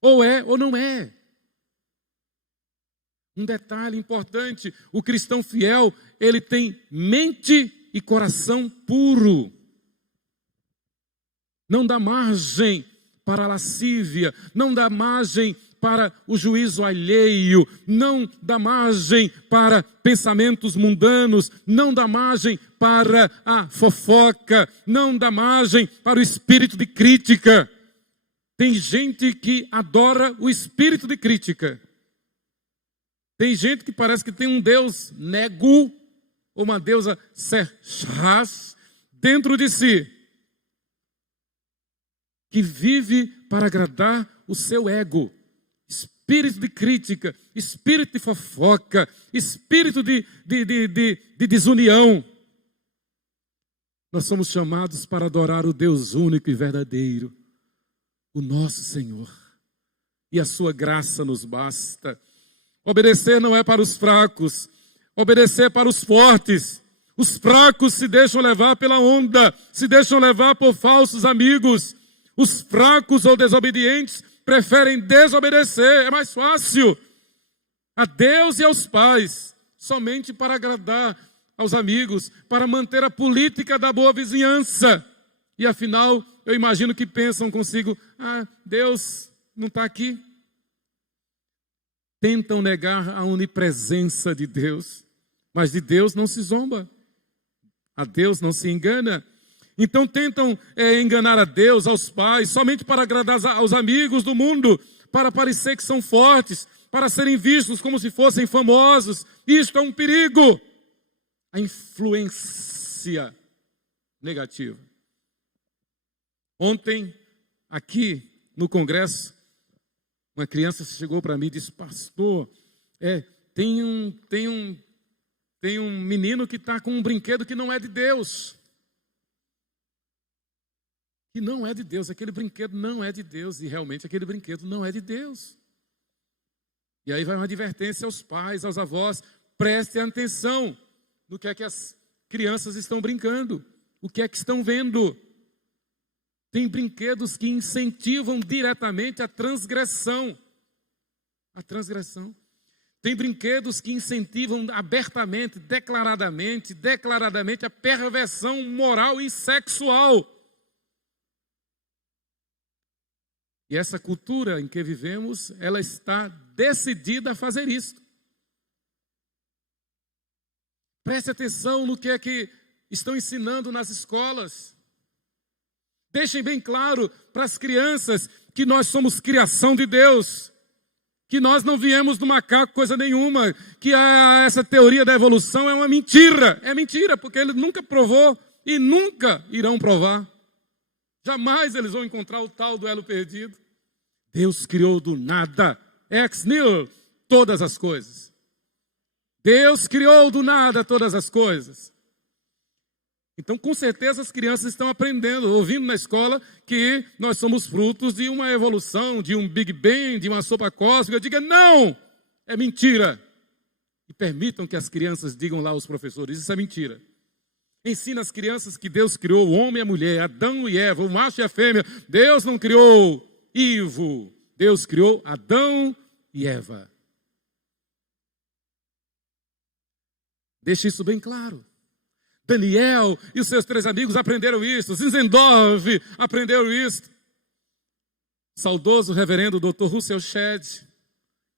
ou é ou não é. Um detalhe importante, o cristão fiel, ele tem mente e coração puro, não dá margem para a lascívia, não dá margem para o juízo alheio, não dá margem para pensamentos mundanos, não dá margem para a fofoca, não dá margem para o espírito de crítica. Tem gente que adora o espírito de crítica. Tem gente que parece que tem um Deus Negu, ou uma deusa Serchas, dentro de si, que vive para agradar o seu ego. Espírito de crítica, espírito de fofoca, espírito de desunião. Nós somos chamados para adorar o Deus único e verdadeiro, o nosso Senhor. E a sua graça nos basta. Obedecer não é para os fracos, obedecer é para os fortes. Os fracos se deixam levar pela onda, se deixam levar por falsos amigos. Os fracos ou desobedientes preferem desobedecer, é mais fácil, a Deus e aos pais, somente para agradar aos amigos, para manter a política da boa vizinhança. E afinal, eu imagino que pensam consigo, Deus não está aqui. Tentam negar a onipresença de Deus, mas de Deus não se zomba, a Deus não se engana. Então tentam enganar a Deus, aos pais, somente para agradar aos amigos do mundo, para parecer que são fortes, para serem vistos como se fossem famosos. Isto é um perigo. A influência negativa. Ontem, aqui no congresso, uma criança chegou para mim e disse, pastor, tem um menino que está com um brinquedo que não é de Deus. que não é de Deus, aquele brinquedo não é de Deus, e realmente aquele brinquedo não é de Deus. E aí vai uma advertência aos pais, aos avós: prestem atenção no que é que as crianças estão brincando, o que é que estão vendo. Tem brinquedos que incentivam diretamente a transgressão. A transgressão. Tem brinquedos que incentivam abertamente, declaradamente a perversão moral e sexual. E essa cultura em que vivemos, ela está decidida a fazer isso. Preste atenção no que é que estão ensinando nas escolas. Deixem bem claro para as crianças que nós somos criação de Deus, que nós não viemos do macaco coisa nenhuma, que essa teoria da evolução é uma mentira. É mentira, porque ele nunca provou e nunca irão provar. Jamais eles vão encontrar o tal do elo perdido. Deus criou do nada, ex nihilo, todas as coisas. Deus criou do nada todas as coisas. Então, com certeza, as crianças estão aprendendo, ouvindo na escola, que nós somos frutos de uma evolução, de um Big Bang, de uma sopa cósmica. Diga, não, é mentira. E permitam que as crianças digam lá aos professores, isso é mentira. Ensina as crianças que Deus criou o homem e a mulher, Adão e Eva, o macho e a fêmea. Deus não criou Ivo, Deus criou Adão e Eva. Deixe isso bem claro. Daniel e os seus 3 amigos aprenderam isso. Zinzendorf aprendeu isso. Saudoso reverendo Dr. Russell Shedd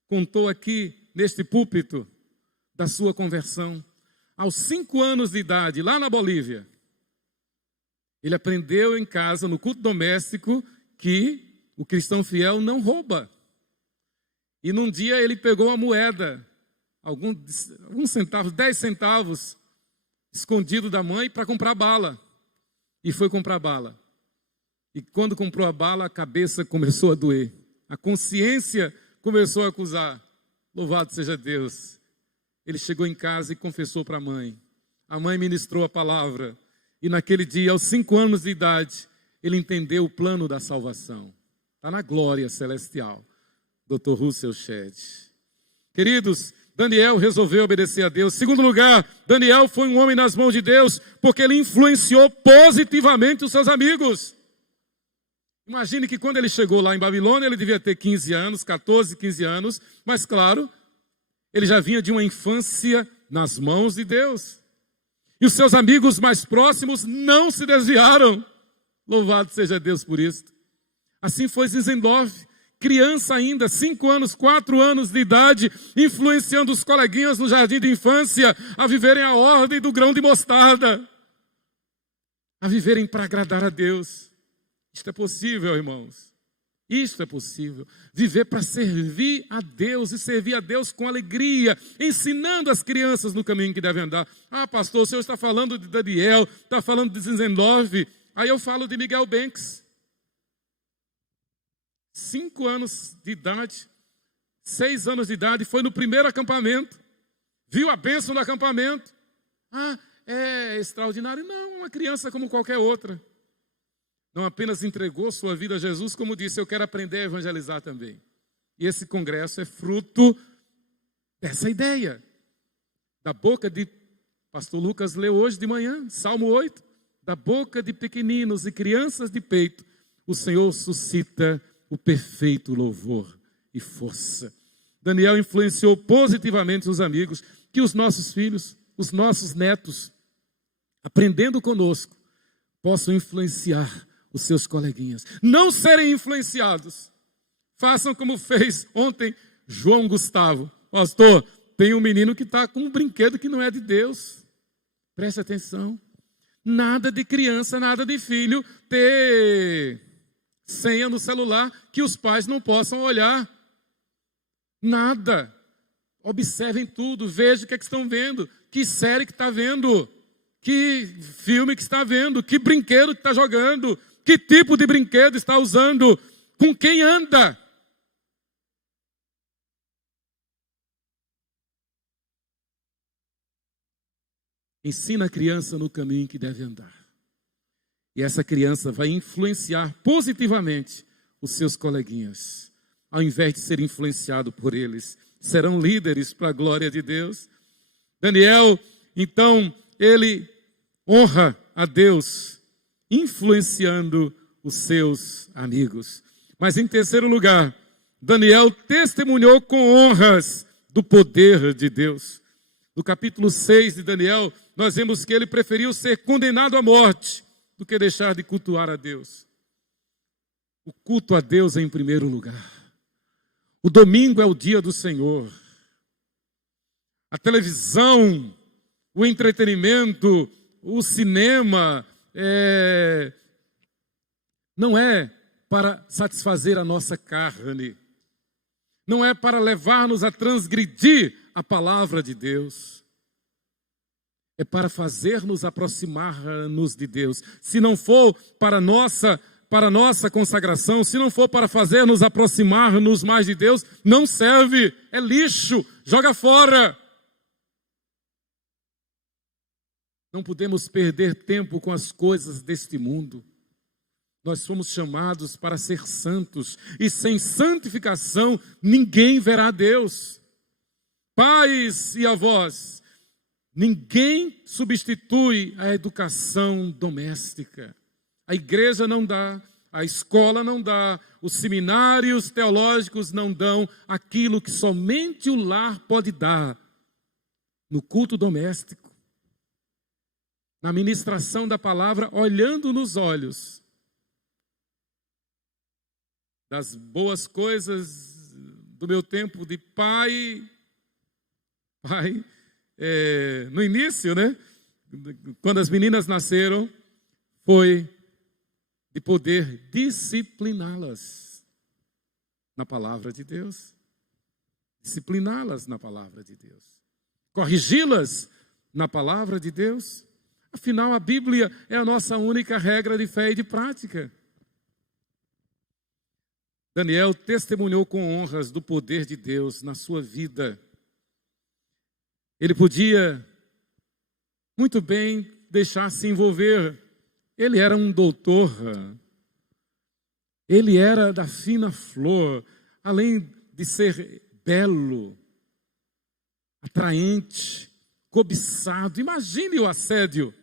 contou aqui, neste púlpito, da sua conversão. Aos 5 anos de idade, lá na Bolívia, ele aprendeu em casa, no culto doméstico, que o cristão fiel não rouba. E num dia ele pegou uma moeda, alguns centavos, 10 centavos, escondido da mãe para comprar bala. E foi comprar bala. E quando comprou a bala, a cabeça começou a doer. A consciência começou a acusar. Louvado seja Deus. Ele chegou em casa e confessou para a mãe. A mãe ministrou a palavra. E naquele dia, aos 5 anos de idade, ele entendeu o plano da salvação. Está na glória celestial. Dr. Russell Shedd. Queridos, Daniel resolveu obedecer a Deus. Segundo lugar, Daniel foi um homem nas mãos de Deus, porque ele influenciou positivamente os seus amigos. Imagine que quando ele chegou lá em Babilônia, ele devia ter 15 anos, 14, 15 anos, mas claro, ele já vinha de uma infância nas mãos de Deus. E os seus amigos mais próximos não se desviaram. Louvado seja Deus por isso. Assim foi Zinzendorf. Criança ainda, 5 anos, 4 anos de idade, influenciando os coleguinhas no jardim de infância a viverem a ordem do grão de mostarda, a viverem para agradar a Deus. Isto é possível, irmãos. Isto é possível. Viver para servir a Deus e servir a Deus com alegria, ensinando as crianças no caminho que devem andar. Ah, pastor, o senhor está falando de Daniel, está falando de Zinzendorf. Aí eu falo de Miguel Banks. 5 anos de idade, 6 anos de idade, foi no primeiro acampamento, viu a bênção do acampamento. Ah, é extraordinário? Não, uma criança como qualquer outra. Não apenas entregou sua vida a Jesus, como disse, eu quero aprender a evangelizar também. E esse congresso é fruto dessa ideia. Da boca de, pastor Lucas leu hoje de manhã, Salmo 8, da boca de pequeninos e crianças de peito, o Senhor suscita o perfeito louvor e força. Daniel influenciou positivamente os amigos, que os nossos filhos, os nossos netos, aprendendo conosco, possam influenciar os seus coleguinhas. Não serem influenciados. Façam como fez ontem João Gustavo. Pastor, tem um menino que está com um brinquedo que não é de Deus. Preste atenção. Nada de criança, nada de filho ter senha no celular que os pais não possam olhar. Nada. Observem tudo, vejam o que é que estão vendo, que série que está vendo, que filme que está vendo, que brinquedo que está jogando, que tipo de brinquedo está usando, com quem anda. Ensina a criança no caminho que deve andar. E essa criança vai influenciar positivamente os seus coleguinhas. Ao invés de ser influenciado por eles, serão líderes para a glória de Deus. Daniel, então, ele honra a Deus, influenciando os seus amigos. Mas em terceiro lugar, Daniel testemunhou com honras do poder de Deus. No capítulo 6 de Daniel, nós vemos que ele preferiu ser condenado à morte do que deixar de cultuar a Deus. O culto a Deus é em primeiro lugar. O domingo é o dia do Senhor. A televisão, o entretenimento, o cinema, não é para satisfazer a nossa carne. Não é para levar-nos a transgredir a palavra de Deus. É para fazer-nos aproximar-nos de Deus. Se não for para nossa consagração, se não for para fazer-nos aproximar-nos mais de Deus, não serve, é lixo, joga fora. Não podemos perder tempo com as coisas deste mundo. Nós fomos chamados para ser santos, e sem santificação ninguém verá Deus. Pais e avós, ninguém substitui a educação doméstica. A igreja não dá, a escola não dá, os seminários teológicos não dão aquilo que somente o lar pode dar. No culto doméstico, na ministração da palavra, olhando nos olhos das boas coisas do meu tempo de pai, no início, né? Quando as meninas nasceram, foi de poder discipliná-las na palavra de Deus. Discipliná-las na palavra de Deus. Corrigi-las na palavra de Deus. Afinal, a Bíblia é a nossa única regra de fé e de prática. Daniel testemunhou com honras do poder de Deus na sua vida. Ele podia muito bem deixar se envolver. Ele era um doutor. Ele era da fina flor. Além de ser belo, atraente, cobiçado. Imagine o assédio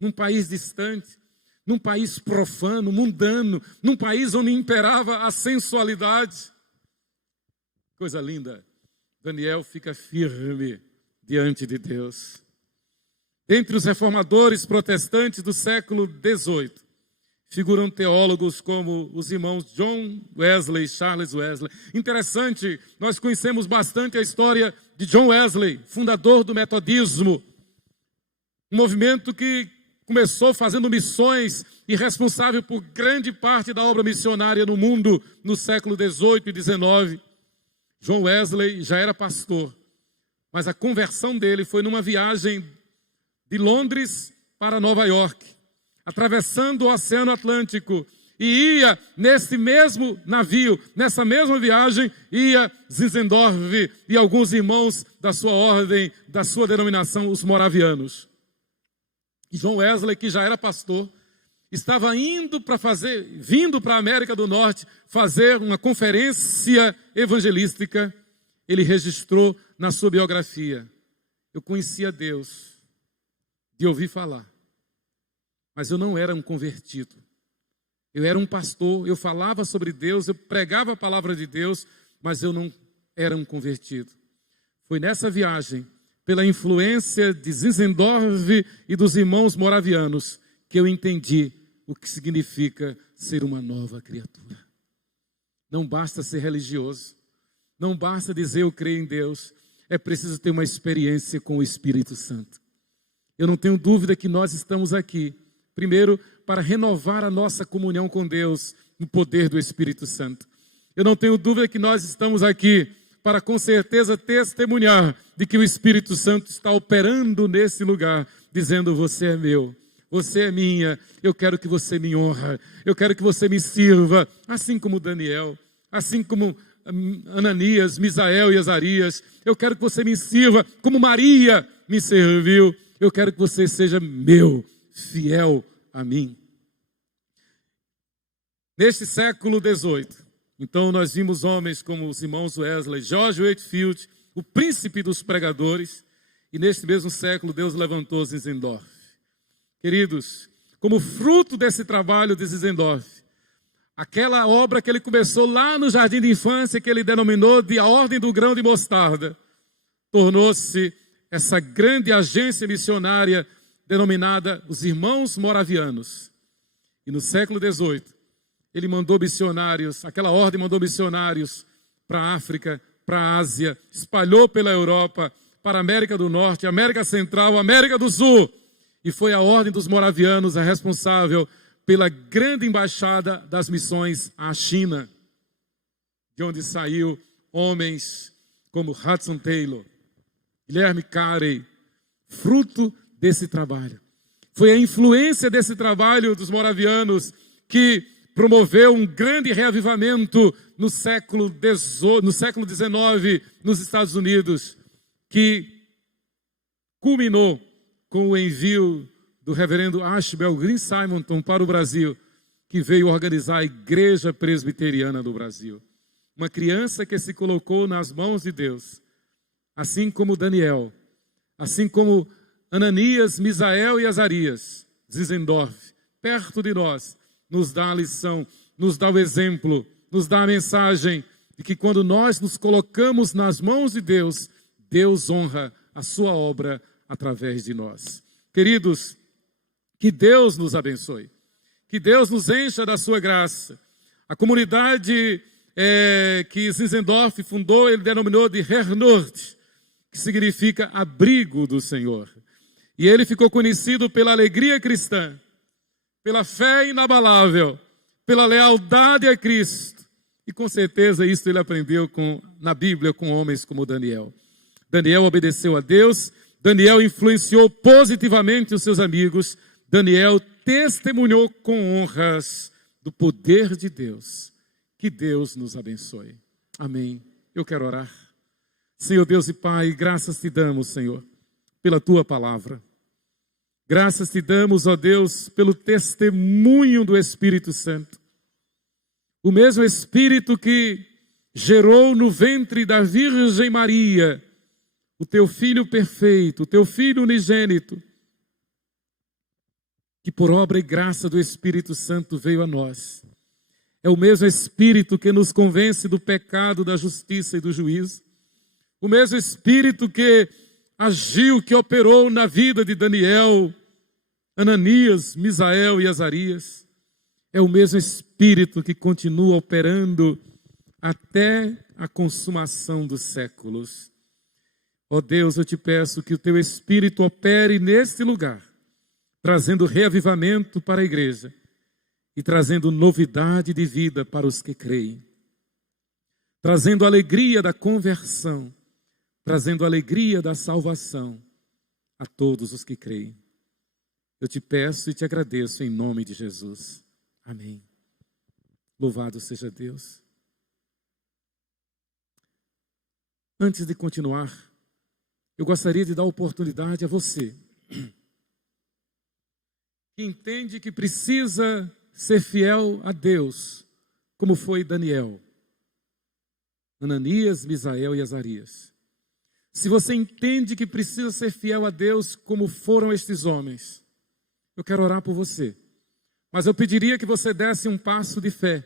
num país distante, num país profano, mundano, num país onde imperava a sensualidade. Coisa linda. Daniel fica firme diante de Deus. Entre os reformadores protestantes do século XVIII, figuram teólogos como os irmãos John Wesley e Charles Wesley. Interessante, nós conhecemos bastante a história de John Wesley, fundador do metodismo, um movimento que começou fazendo missões e responsável por grande parte da obra missionária no mundo no século XVIII e XIX. John Wesley já era pastor, mas a conversão dele foi numa viagem de Londres para Nova York, atravessando o Oceano Atlântico, e ia nesse mesmo navio, nessa mesma viagem, ia Zinzendorf e alguns irmãos da sua ordem, da sua denominação, os moravianos. E John Wesley, que já era pastor, estava vindo para a América do Norte fazer uma conferência evangelística. Ele registrou na sua biografia: eu conhecia Deus de ouvir falar, mas eu não era um convertido. Eu era um pastor, eu falava sobre Deus, eu pregava a palavra de Deus, mas eu não era um convertido. Foi nessa viagem, pela influência de Zinzendorf e dos irmãos moravianos, que eu entendi o que significa ser uma nova criatura. Não basta ser religioso, não basta dizer eu creio em Deus, é preciso ter uma experiência com o Espírito Santo. Eu não tenho dúvida que nós estamos aqui, primeiro, para renovar a nossa comunhão com Deus no poder do Espírito Santo. Eu não tenho dúvida que nós estamos aqui para, com certeza, testemunhar de que o Espírito Santo está operando nesse lugar, dizendo: você é meu, você é minha, eu quero que você me honre, eu quero que você me sirva, assim como Daniel, assim como Ananias, Misael e Azarias. Eu quero que você me sirva como Maria me serviu. Eu quero que você seja meu, fiel a mim. Neste século XVIII, então nós vimos homens como os irmãos Wesley, George Whitefield, o príncipe dos pregadores, e neste mesmo século Deus levantou Zinzendorf. Queridos, como fruto desse trabalho de Zinzendorf, aquela obra que ele começou lá no jardim de infância, que ele denominou de A Ordem do Grão de Mostarda, tornou-se essa grande agência missionária denominada os Irmãos Moravianos. E no século XVIII, ele mandou missionários, aquela ordem mandou missionários para a África, para a Ásia, espalhou pela Europa, para a América do Norte, América Central, América do Sul. E foi a ordem dos Moravianos a responsável pela grande embaixada das missões à China, de onde saiu homens como Hudson Taylor, Guilherme Carey, fruto desse trabalho. Foi a influência desse trabalho dos Moravianos que promoveu um grande reavivamento no século XIX nos Estados Unidos, que culminou com o envio do reverendo Ashbel Green Simonton para o Brasil, que veio organizar a Igreja Presbiteriana do Brasil. Uma criança que se colocou nas mãos de Deus, assim como Daniel, assim como Ananias, Misael e Azarias, Zinzendorf, perto de nós, nos dá a lição, nos dá o exemplo, nos dá a mensagem de que quando nós nos colocamos nas mãos de Deus, Deus honra a sua obra através de nós. Queridos, que Deus nos abençoe, que Deus nos encha da sua graça. A comunidade que Zinzendorf fundou, ele denominou de Hernord, que significa abrigo do Senhor. E ele ficou conhecido pela alegria cristã, pela fé inabalável, pela lealdade a Cristo. E com certeza isso ele aprendeu na Bíblia com homens como Daniel. Daniel obedeceu a Deus, Daniel influenciou positivamente os seus amigos, Daniel testemunhou com honras do poder de Deus. Que Deus nos abençoe. Amém. Eu quero orar. Senhor Deus e Pai, graças te damos, Senhor, pela tua palavra. Graças te damos, ó Deus, pelo testemunho do Espírito Santo. O mesmo Espírito que gerou no ventre da Virgem Maria o teu Filho perfeito, o teu Filho unigênito, que por obra e graça do Espírito Santo veio a nós. É o mesmo Espírito que nos convence do pecado, da justiça e do juízo. O mesmo Espírito que agiu, que operou na vida de Daniel, Ananias, Misael e Azarias. É o mesmo Espírito que continua operando até a consumação dos séculos. Ó Deus, eu te peço que o teu Espírito opere neste lugar, trazendo reavivamento para a igreja e trazendo novidade de vida para os que creem, trazendo alegria da conversão, trazendo alegria da salvação a todos os que creem. Eu te peço e te agradeço em nome de Jesus. Amém. Louvado seja Deus. Antes de continuar, eu gostaria de dar oportunidade a você que entende que precisa ser fiel a Deus, como foi Daniel, Ananias, Misael e Azarias. Se você entende que precisa ser fiel a Deus, como foram estes homens, eu quero orar por você. Mas eu pediria que você desse um passo de fé,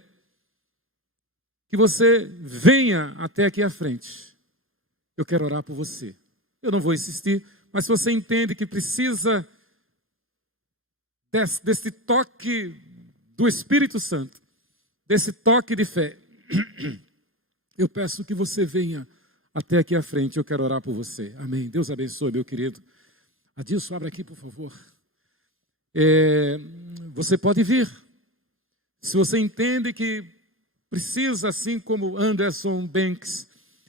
que você venha até aqui à frente. Eu quero orar por você. Eu não vou insistir, mas se você entende que precisa desse toque do Espírito Santo, desse toque de fé, eu peço que você venha até aqui à frente. Eu quero orar por você. Amém. Deus abençoe, meu querido. Adilson, abre aqui, por favor. Você pode vir. Se você entende que precisa, assim como Anderson Banks,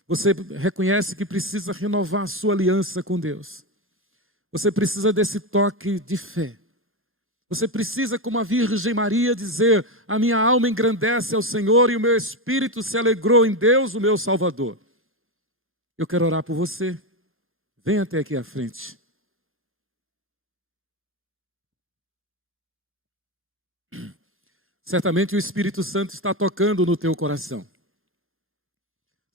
você reconhece que precisa renovar a sua aliança com Deus. Você precisa desse toque de fé. Você precisa, como a Virgem Maria, dizer: a minha alma engrandece ao Senhor e o meu espírito se alegrou em Deus, o meu Salvador. Eu quero orar por você. Venha até aqui à frente. Certamente o Espírito Santo está tocando no teu coração.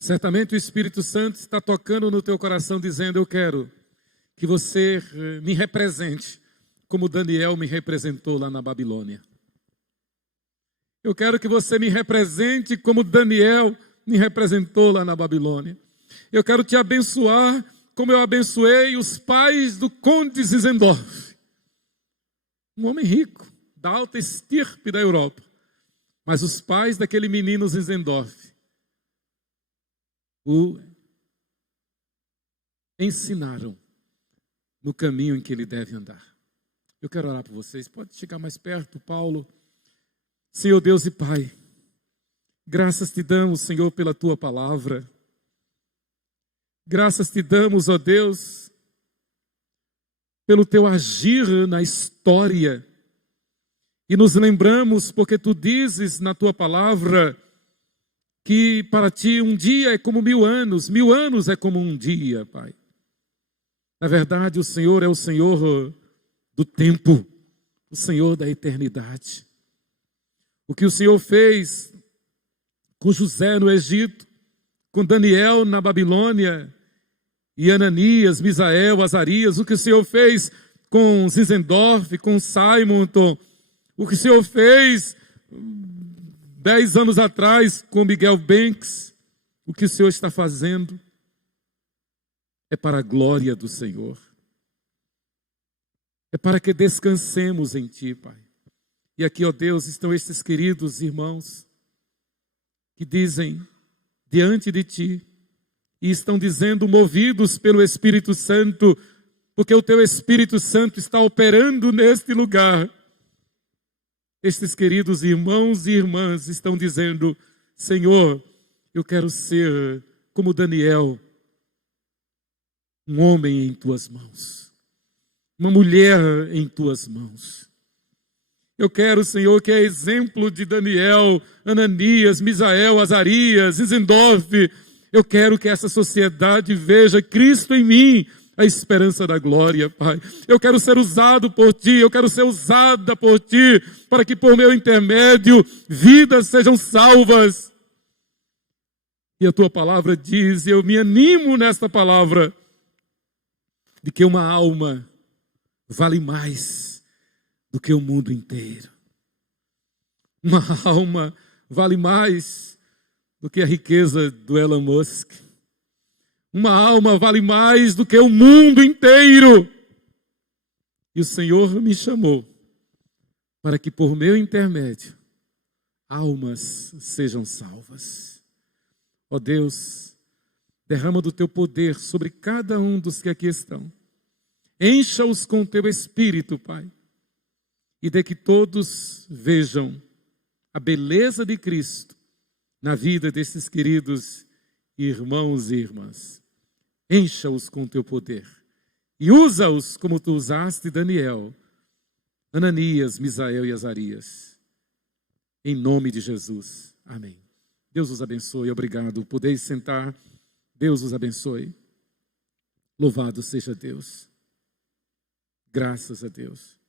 Certamente o Espírito Santo está tocando no teu coração, dizendo: eu quero que você me represente como Daniel me representou lá na Babilônia. Eu quero que você me represente como Daniel me representou lá na Babilônia. Eu quero te abençoar como eu abençoei os pais do conde Zinzendorf. Um homem rico, da alta estirpe da Europa. Mas os pais daquele menino Zinzendorf o ensinaram no caminho em que ele deve andar. Eu quero orar por vocês. Pode chegar mais perto, Paulo. Senhor Deus e Pai, graças te damos, Senhor, pela tua palavra. Graças te damos, ó Deus, pelo teu agir na história. E nos lembramos, porque tu dizes na tua palavra que para ti um dia é como 1000 anos é como um dia, Pai. Na verdade, o Senhor é o Senhor do tempo, o Senhor da eternidade. O que o Senhor fez com José no Egito, com Daniel na Babilônia, e Ananias, Misael, Azarias, o que o Senhor fez com Zinzendorf, com Simonton, o que o Senhor fez 10 anos atrás com Miguel Banks, o que o Senhor está fazendo é para a glória do Senhor. É para que descansemos em Ti, Pai. E aqui, ó Deus, estão estes queridos irmãos que dizem diante de Ti e estão dizendo, movidos pelo Espírito Santo, porque o Teu Espírito Santo está operando neste lugar. Estes queridos irmãos e irmãs estão dizendo: Senhor, eu quero ser como Daniel, um homem em Tuas mãos, uma mulher em Tuas mãos. Eu quero, Senhor, que é exemplo de Daniel, Ananias, Misael, Azarias, Zinzendorf. Eu quero que essa sociedade veja Cristo em mim, a esperança da glória, Pai. Eu quero ser usado por Ti, eu quero ser usada por Ti, para que por meu intermédio vidas sejam salvas. E a Tua palavra diz, e eu me animo nesta palavra, de que uma alma vale mais do que o mundo inteiro. Uma alma vale mais do que a riqueza do Elon Musk. Uma alma vale mais do que o mundo inteiro. E o Senhor me chamou para que por meu intermédio almas sejam salvas. Ó Deus, derrama do Teu poder sobre cada um dos que aqui estão. Encha-os com Teu Espírito, Pai. E de que todos vejam a beleza de Cristo na vida desses queridos irmãos e irmãs. Encha-os com Teu poder e usa-os como Tu usaste Daniel, Ananias, Misael e Azarias. Em nome de Jesus. Amém. Deus os abençoe. Obrigado. Podeis sentar. Deus os abençoe. Louvado seja Deus. Graças a Deus.